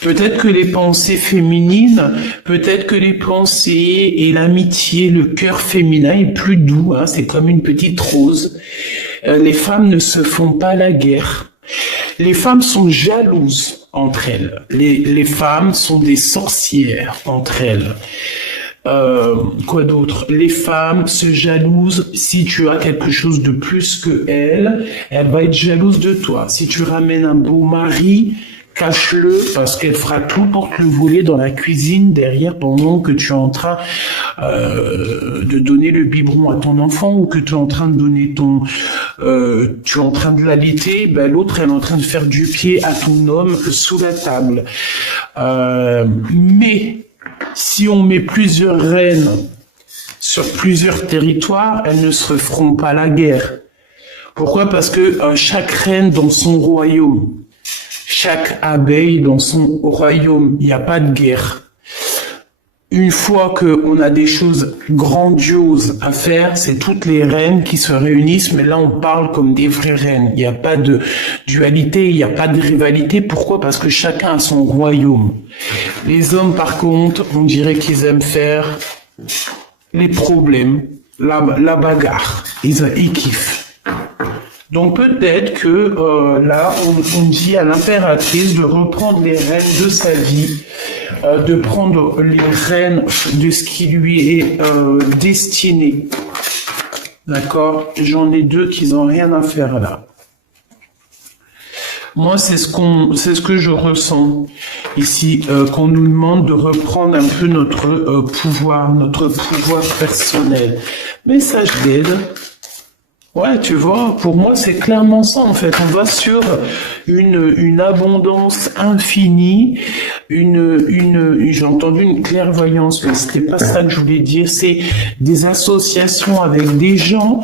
Peut-être que les pensées féminines, peut-être que les pensées et l'amitié, le cœur féminin est plus doux, c'est comme une petite rose. Les femmes ne se font pas la guerre. Les femmes sont jalouses entre elles. Les femmes sont des sorcières entre elles. Quoi d'autre? Les femmes se jalousent. Si tu as quelque chose de plus que elle va être jalouse de toi. Si tu ramènes un beau mari, cache-le, parce qu'elle fera tout pour te le voler dans la cuisine derrière pendant que tu es en train de donner le biberon à ton enfant, ou que tu es en train de donner tu es en train de l'allaiter, l'autre elle est en train de faire du pied à ton homme sous la table. Mais si on met plusieurs reines sur plusieurs territoires, elles ne se feront pas la guerre. Pourquoi? Parce que chaque reine dans son royaume, chaque abeille dans son royaume, il n'y a pas de guerre. Une fois qu'on a des choses grandioses à faire, c'est toutes les reines qui se réunissent, mais là on parle comme des vraies reines. Il n'y a pas de dualité, il n'y a pas de rivalité. Pourquoi? Parce que chacun a son royaume. Les hommes par contre, on dirait qu'ils aiment faire les problèmes, la bagarre. Ils kiffent. Donc peut-être que là, on dit à l'impératrice de reprendre les rênes de sa vie de prendre les rênes de ce qui lui est destiné. D'accord? J'en ai deux qui n'ont rien à faire là. Moi, c'est ce que je ressens ici, qu'on nous demande de reprendre un peu notre pouvoir personnel. Message d'aide. Ouais, tu vois, pour moi, c'est clairement ça, en fait. On va sur une abondance infinie, j'ai entendu une clairvoyance, mais c'était pas ça que je voulais dire. C'est des associations avec des gens.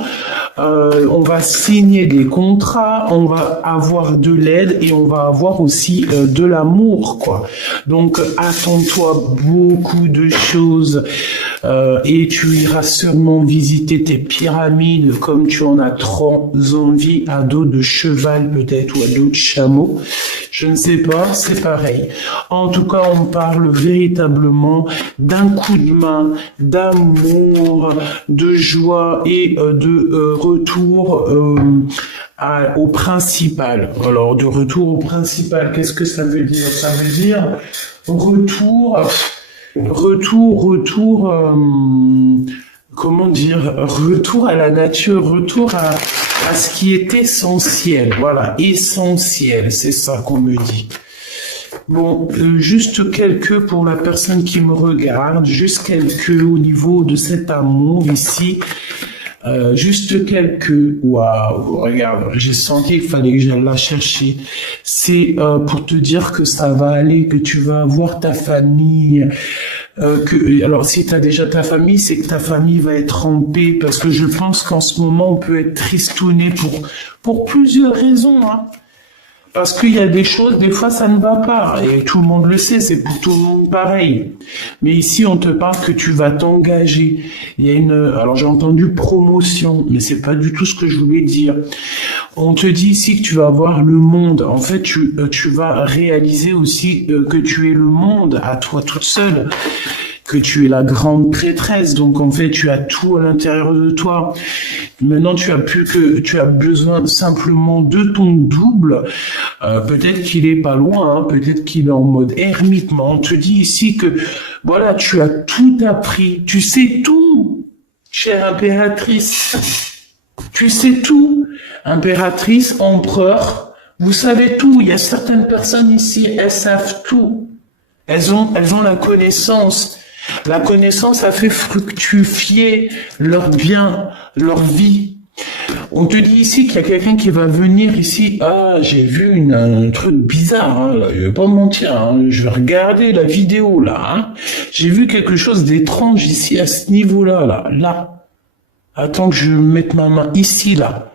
On va signer des contrats, on va avoir de l'aide et on va avoir aussi de l'amour, quoi. Donc, attends-toi beaucoup de choses et tu iras sûrement visiter tes pyramides comme tu en as trop envie, à dos de cheval peut-être ou à dos de chameau. Je ne sais pas, c'est pareil. En tout cas, on parle véritablement d'un coup de main, d'amour, de joie et de retour au principal. Alors, de retour au principal, qu'est-ce que ça veut dire? Ça veut dire comment dire, retour à la nature, retour à ce qui est essentiel. Voilà, essentiel, c'est ça qu'on me dit. Bon, juste quelques pour la personne qui me regarde, juste quelques au niveau de cet amour ici. Juste quelques, waouh, regarde, j'ai senti qu'il fallait que j'aille la chercher. C'est pour te dire que ça va aller, que tu vas avoir ta famille. Alors si tu as déjà ta famille, c'est que ta famille va être en paix, parce que je pense qu'en ce moment on peut être tristouné pour plusieurs raisons, hein. Parce qu'il y a des choses, des fois ça ne va pas, et tout le monde le sait, c'est pour tout le monde pareil. Mais ici on te parle que tu vas t'engager. Il y a alors j'ai entendu promotion, mais c'est pas du tout ce que je voulais dire. On te dit ici que tu vas voir le monde. En fait, tu vas réaliser aussi que tu es le monde à toi toute seule, que tu es la grande prêtresse. Donc en fait, tu as tout à l'intérieur de toi. Maintenant, tu as besoin simplement de ton double. Peut-être qu'il est pas loin, hein, peut-être qu'il est en mode ermite. Mais on te dit ici que voilà, tu as tout appris. Tu sais tout, chère impératrice. Tu sais tout. Impératrice, empereur, vous savez tout. Il y a certaines personnes ici, elles savent tout. Elles ont la connaissance. La connaissance a fait fructifier leur bien, leur vie. On te dit ici qu'il y a quelqu'un qui va venir ici. Ah, j'ai vu un truc bizarre, hein, là. Je vais pas me mentir, hein. Je vais regarder la vidéo, là, hein. J'ai vu quelque chose d'étrange ici, à ce niveau-là, là. Attends que je mette ma main ici, là.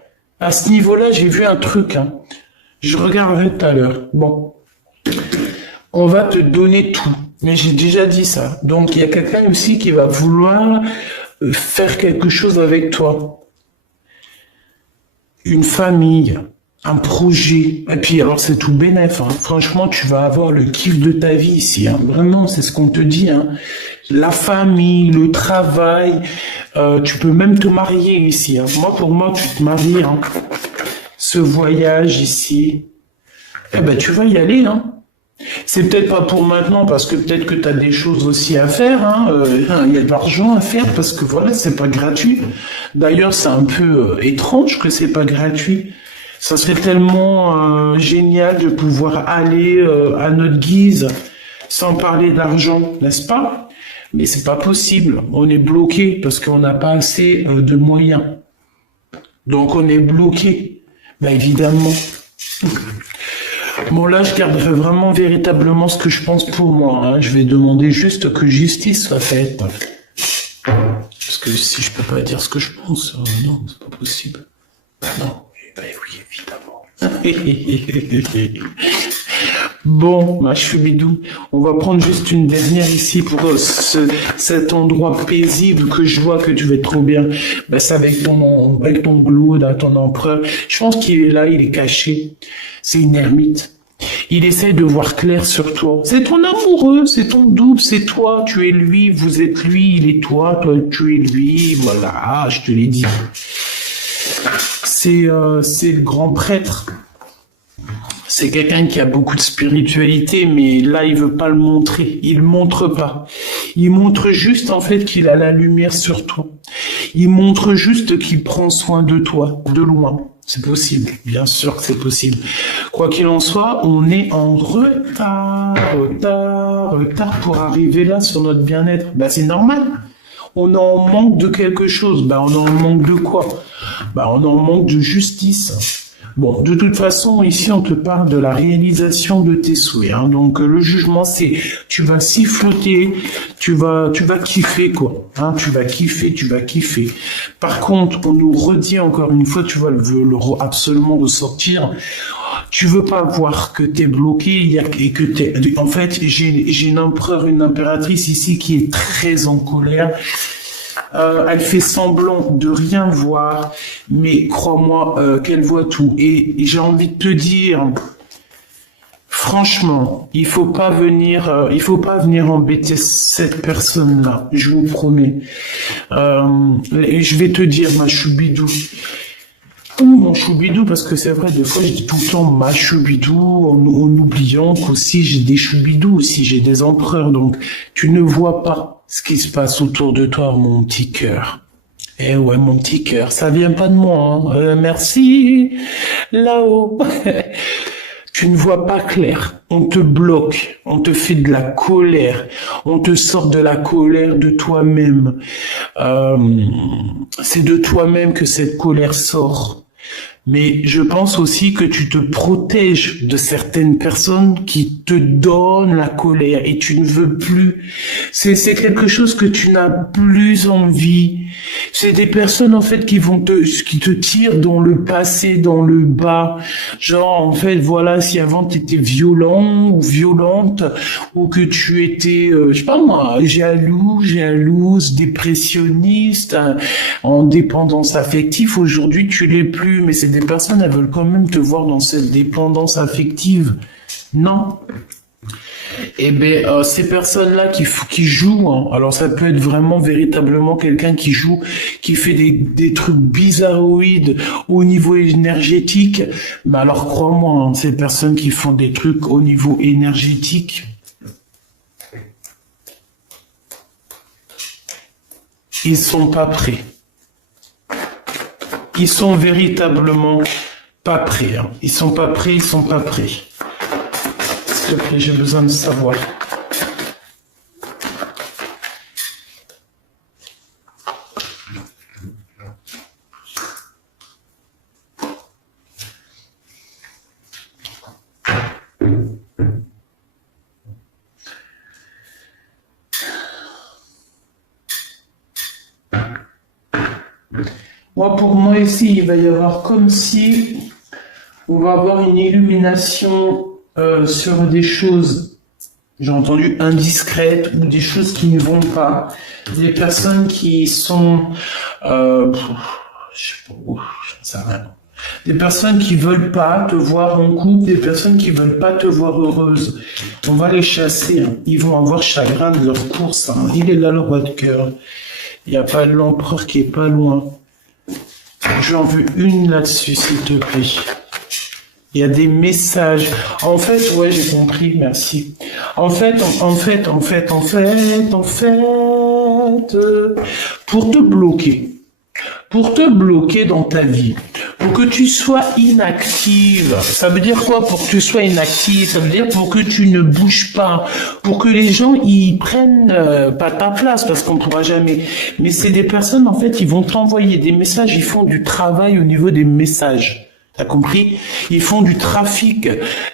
À ce niveau-là, j'ai vu un truc, hein. Je regarderai tout à l'heure. Bon. On va te donner tout. Mais j'ai déjà dit ça. Donc, il y a quelqu'un aussi qui va vouloir faire quelque chose avec toi. Une famille, un projet. Et puis, alors, c'est tout bénef, hein. Franchement, tu vas avoir le kiff de ta vie ici, hein. Vraiment, c'est ce qu'on te dit, hein. La famille, le travail, tu peux même te marier ici, hein. Pour moi, tu te maries, hein. Ce voyage ici, eh ben, tu vas y aller, hein. C'est peut-être pas pour maintenant, parce que peut-être que tu as des choses aussi à faire, hein. Il y a de l'argent à faire, parce que voilà, c'est pas gratuit. D'ailleurs, c'est un peu étrange que c'est pas gratuit. Ça serait tellement génial de pouvoir aller à notre guise, sans parler d'argent, n'est-ce pas? Mais c'est pas possible. On est bloqué, parce qu'on n'a pas assez de moyens. Donc on est bloqué. Ben évidemment. Bon, là, je garderai vraiment véritablement ce que je pense pour moi, hein. Je vais demander juste que justice soit faite. Parce que si je peux pas dire ce que je pense, non, c'est pas possible. Non, ben oui, évidemment. Bon, ma choubidou, on va prendre juste une dernière ici pour cet endroit paisible que je vois que tu vas trop bien. Ben, c'est avec ton Glaude, ton empereur. Je pense qu'il est là, il est caché. C'est une ermite. Il essaie de voir clair sur toi. C'est ton amoureux, c'est ton double, c'est toi, tu es lui, vous êtes lui, il est toi, toi tu es lui, voilà, je te l'ai dit. C'est le grand prêtre. C'est quelqu'un qui a beaucoup de spiritualité, mais là, il veut pas le montrer. Il montre pas. Il montre juste, en fait, qu'il a la lumière sur toi. Il montre juste qu'il prend soin de toi, de loin. C'est possible. Bien sûr que c'est possible. Quoi qu'il en soit, on est en retard pour arriver là sur notre bien-être. Ben, c'est normal. On en manque de quelque chose. Ben, on en manque de quoi? Ben, on en manque de justice. Bon, de toute façon, ici, on te parle de la réalisation de tes souhaits. Hein. Donc, le jugement, c'est, tu vas siffloter, tu vas kiffer, quoi. Hein, tu vas kiffer. Par contre, on nous redit encore une fois, tu vas absolument ressortir. Tu veux pas voir que t'es bloqué et que t'es, en fait, j'ai une empereur, une impératrice ici qui est très en colère. Elle fait semblant de rien voir, mais crois-moi qu'elle voit tout. Et j'ai envie de te dire, franchement, il faut pas venir embêter cette personne-là. Je vous promets. Je vais te dire, ma choubidou. Ou mon choubidou, parce que c'est vrai, des fois, je dis tout le temps ma choubidou, en oubliant qu'aussi j'ai des choubidous, aussi j'ai des empereurs, donc tu ne vois pas ce qui se passe autour de toi, mon petit cœur. Eh ouais, mon petit cœur, ça vient pas de moi, hein. Merci, là-haut. Tu ne vois pas clair, on te bloque, on te fait de la colère, on te sort de la colère de toi-même. C'est de toi-même que cette colère sort. Mais je pense aussi que tu te protèges de certaines personnes qui te donnent la colère et tu ne veux plus. C'est quelque chose que tu n'as plus envie. C'est des personnes en fait qui te tirent dans le passé, dans le bas. Genre en fait voilà, si avant tu étais violent ou violente ou que tu étais je sais pas moi, jalouse, dépressionniste, en dépendance affective, aujourd'hui tu l'es plus, mais c'est des personnes, elles veulent quand même te voir dans cette dépendance affective. Non. Eh ben, ces personnes-là qui jouent, hein, alors ça peut être vraiment véritablement quelqu'un qui joue, qui fait des trucs bizarroïdes au niveau énergétique. Mais alors crois-moi, hein, ces personnes qui font des trucs au niveau énergétique, ils sont pas prêts. Ils sont véritablement pas prêts. Hein. Ils sont pas prêts. S'il te plaît, j'ai besoin de savoir. Pour moi ici, il va y avoir comme si on va avoir une illumination sur des choses, j'ai entendu indiscrètes ou des choses qui ne vont pas. Des personnes qui sont, je sais pas, j'en sais rien. Des personnes qui veulent pas te voir en couple, des personnes qui veulent pas te voir heureuse. On va les chasser. Hein. Ils vont avoir chagrin de leur course. Hein. Il est là le roi de cœur. Il n'y a pas l'empereur qui est pas loin. J'en veux une là-dessus, s'il te plaît. Il y a des messages. En fait, ouais, j'ai compris, merci. En fait, pour te bloquer dans ta vie, pour que tu sois inactive. Ça veut dire quoi pour que tu sois inactive? Ça veut dire pour que tu ne bouges pas, pour que les gens ils prennent pas ta place parce qu'on pourra jamais. Mais c'est des personnes en fait, ils vont t'envoyer des messages, ils font du travail au niveau des messages. T'as compris? Ils font du trafic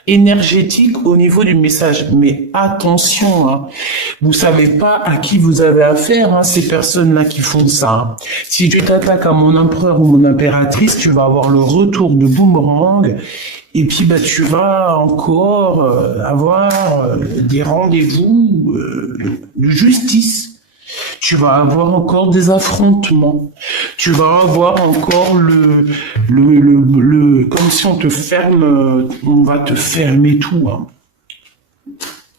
énergétique au niveau du message. Mais attention, hein, vous savez pas à qui vous avez affaire, hein, ces personnes-là qui font ça. Hein. Si tu t'attaques à mon empereur ou mon impératrice, tu vas avoir le retour de boomerang. Et puis bah tu vas encore avoir des rendez-vous de justice. Tu vas avoir encore des affrontements. Tu vas avoir encore comme si on te ferme, on va te fermer tout. Hein.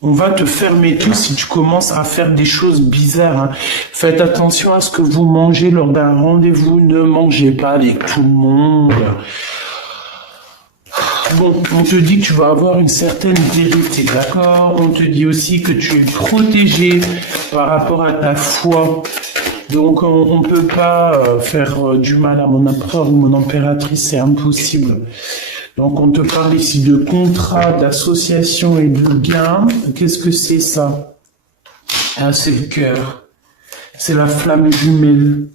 On va te fermer tout si tu commences à faire des choses bizarres. Hein. Faites attention à ce que vous mangez lors d'un rendez-vous. Ne mangez pas avec tout le monde. Bon, on te dit que tu vas avoir une certaine vérité, d'accord? On te dit aussi que tu es protégé par rapport à ta foi. Donc, on ne peut pas faire du mal à mon empereur ou mon impératrice, c'est impossible. Donc, on te parle ici de contrat, d'association et de gain. Qu'est-ce que c'est ça? Ah, c'est le cœur. C'est la flamme jumelle.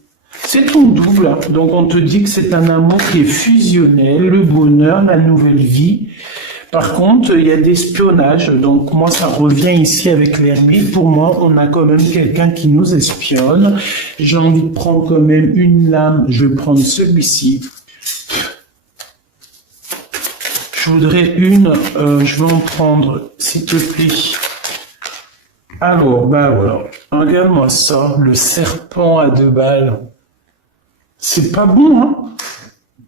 C'est ton double. Donc, on te dit que c'est un amour qui est fusionnel, le bonheur, la nouvelle vie. Par contre, il y a des espionnages. Donc, moi, ça revient ici avec l'ermite. Pour moi, on a quand même quelqu'un qui nous espionne. J'ai envie de prendre quand même une lame. Je vais prendre celui-ci. Je voudrais une. Je vais en prendre, s'il te plaît. Alors, bah voilà. Regarde-moi ça. Le serpent à 2 balles. C'est pas bon, hein?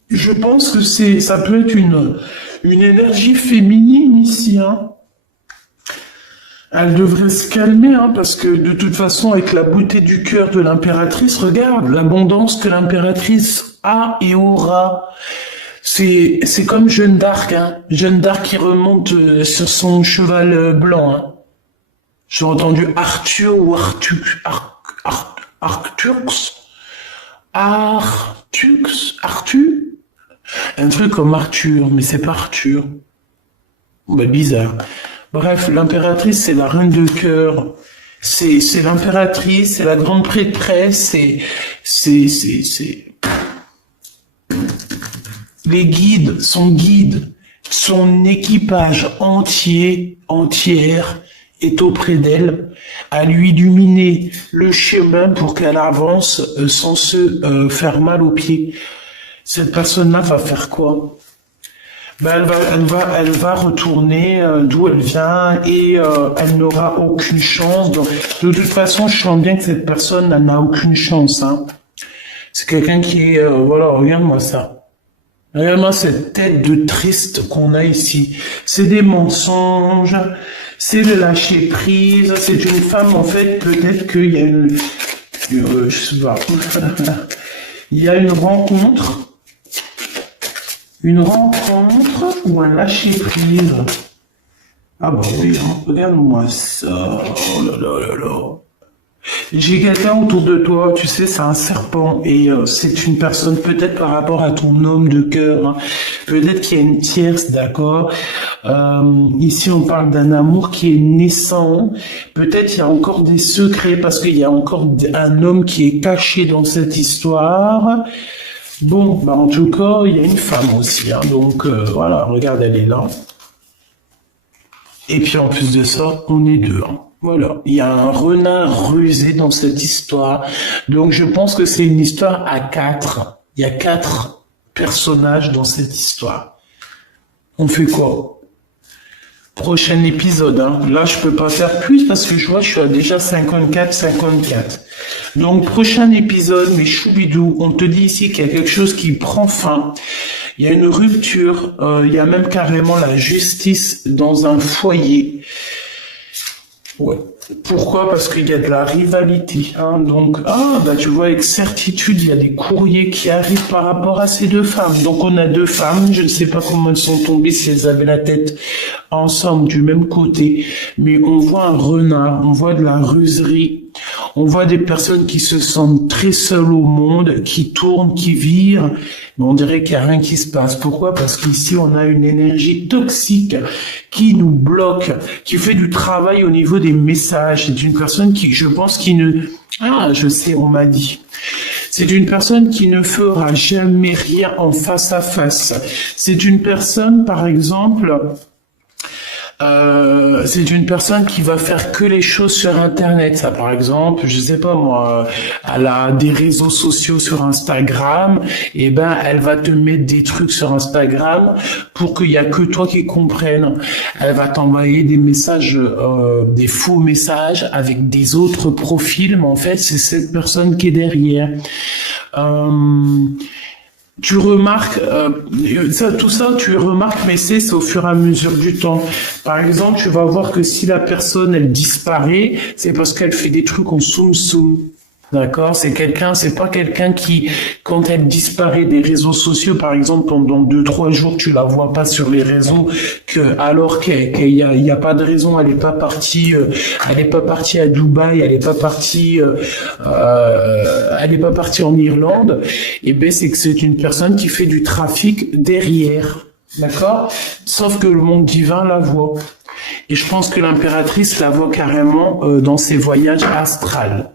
Je pense que ça peut être une énergie féminine ici, hein. Elle devrait se calmer, hein, parce que de toute façon, avec la beauté du cœur de l'impératrice, regarde l'abondance que l'impératrice a et aura. C'est comme Jeanne d'Arc, hein. Jeanne d'Arc qui remonte sur son cheval blanc, hein. J'ai entendu Arthur ou Arthux, Arthur? Un truc comme Arthur, mais c'est pas Arthur. Bah, bizarre. Bref, l'impératrice, c'est la reine de cœur. C'est l'impératrice, c'est la grande prêtresse, c'est... Les guides, son équipage entière est auprès d'elle, à lui illuminer le chemin pour qu'elle avance sans se faire mal aux pieds. Cette personne-là va faire quoi? Ben elle va retourner d'où elle vient et elle n'aura aucune chance. Donc, de toute façon, je sens bien que cette personne n'a aucune chance. Hein. C'est quelqu'un qui est... voilà, regarde-moi ça. Regarde-moi cette tête de triste qu'on a ici. C'est des mensonges, c'est le lâcher prise. C'est une femme, en fait, peut-être qu'il y a je sais pas. Il y a une rencontre ou un lâcher prise. Ah bah oui, hein. Regarde-moi ça. Oh là là là là. J'ai quelqu'un autour de toi, tu sais, c'est un serpent et c'est une personne peut-être par rapport à ton homme de cœur, hein. Peut-être qu'il y a une tierce, d'accord. Ici, on parle d'un amour qui est naissant. Peut-être il y a encore des secrets parce qu'il y a encore un homme qui est caché dans cette histoire. Bon, bah en tout cas, il y a une femme aussi, hein. Donc voilà, regarde, elle est là. Et puis en plus de ça, on est deux, hein. Voilà, il y a un renard rusé dans cette histoire. Donc je pense que c'est une histoire à 4. Il y a 4 personnages dans cette histoire. On fait quoi? Prochain épisode, hein. Là, je peux pas faire plus parce que je vois, je suis à déjà 54. Donc, prochain épisode, mes choubidous, on te dit ici qu'il y a quelque chose qui prend fin. Il y a une rupture. Il y a même carrément la justice dans un foyer. Ouais. Pourquoi? Parce qu'il y a de la rivalité, hein. Donc, bah, tu vois, avec certitude, il y a des courriers qui arrivent par rapport à ces 2 femmes. Donc, on a 2 femmes. Je ne sais pas comment elles sont tombées, si elles avaient la tête ensemble du même côté. Mais on voit un renard, on voit de la ruserie. On voit des personnes qui se sentent très seules au monde, qui tournent, qui virent. Mais on dirait qu'il n'y a rien qui se passe. Pourquoi? Parce qu'ici, on a une énergie toxique qui nous bloque, qui fait du travail au niveau des messages. C'est une personne qui, je pense, qui ne... Ah, je sais, on m'a dit. C'est une personne qui ne fera jamais rien en face à face. C'est une personne, par exemple... c'est une personne qui va faire que les choses sur Internet. Ça, par exemple, je sais pas moi, elle a des réseaux sociaux sur Instagram, et ben elle va te mettre des trucs sur Instagram pour qu'il y a que toi qui comprenne. Elle va t'envoyer des messages, des faux messages avec des autres profils, mais en fait c'est cette personne qui est derrière. Tu remarques, tout ça, tu remarques, mais c'est au fur et à mesure du temps. Par exemple, tu vas voir que si la personne, elle disparaît, c'est parce qu'elle fait des trucs en soum-soum. D'accord, c'est pas quelqu'un qui, quand elle disparaît des réseaux sociaux, par exemple, pendant 2, 3 jours, tu la vois pas sur les réseaux, alors qu'il y a pas de raison, elle est pas partie à Dubaï, elle est pas partie en Irlande. Et ben, c'est que c'est une personne qui fait du trafic derrière. D'accord? Sauf que le monde divin la voit. Et je pense que l'impératrice la voit carrément dans ses voyages astrales.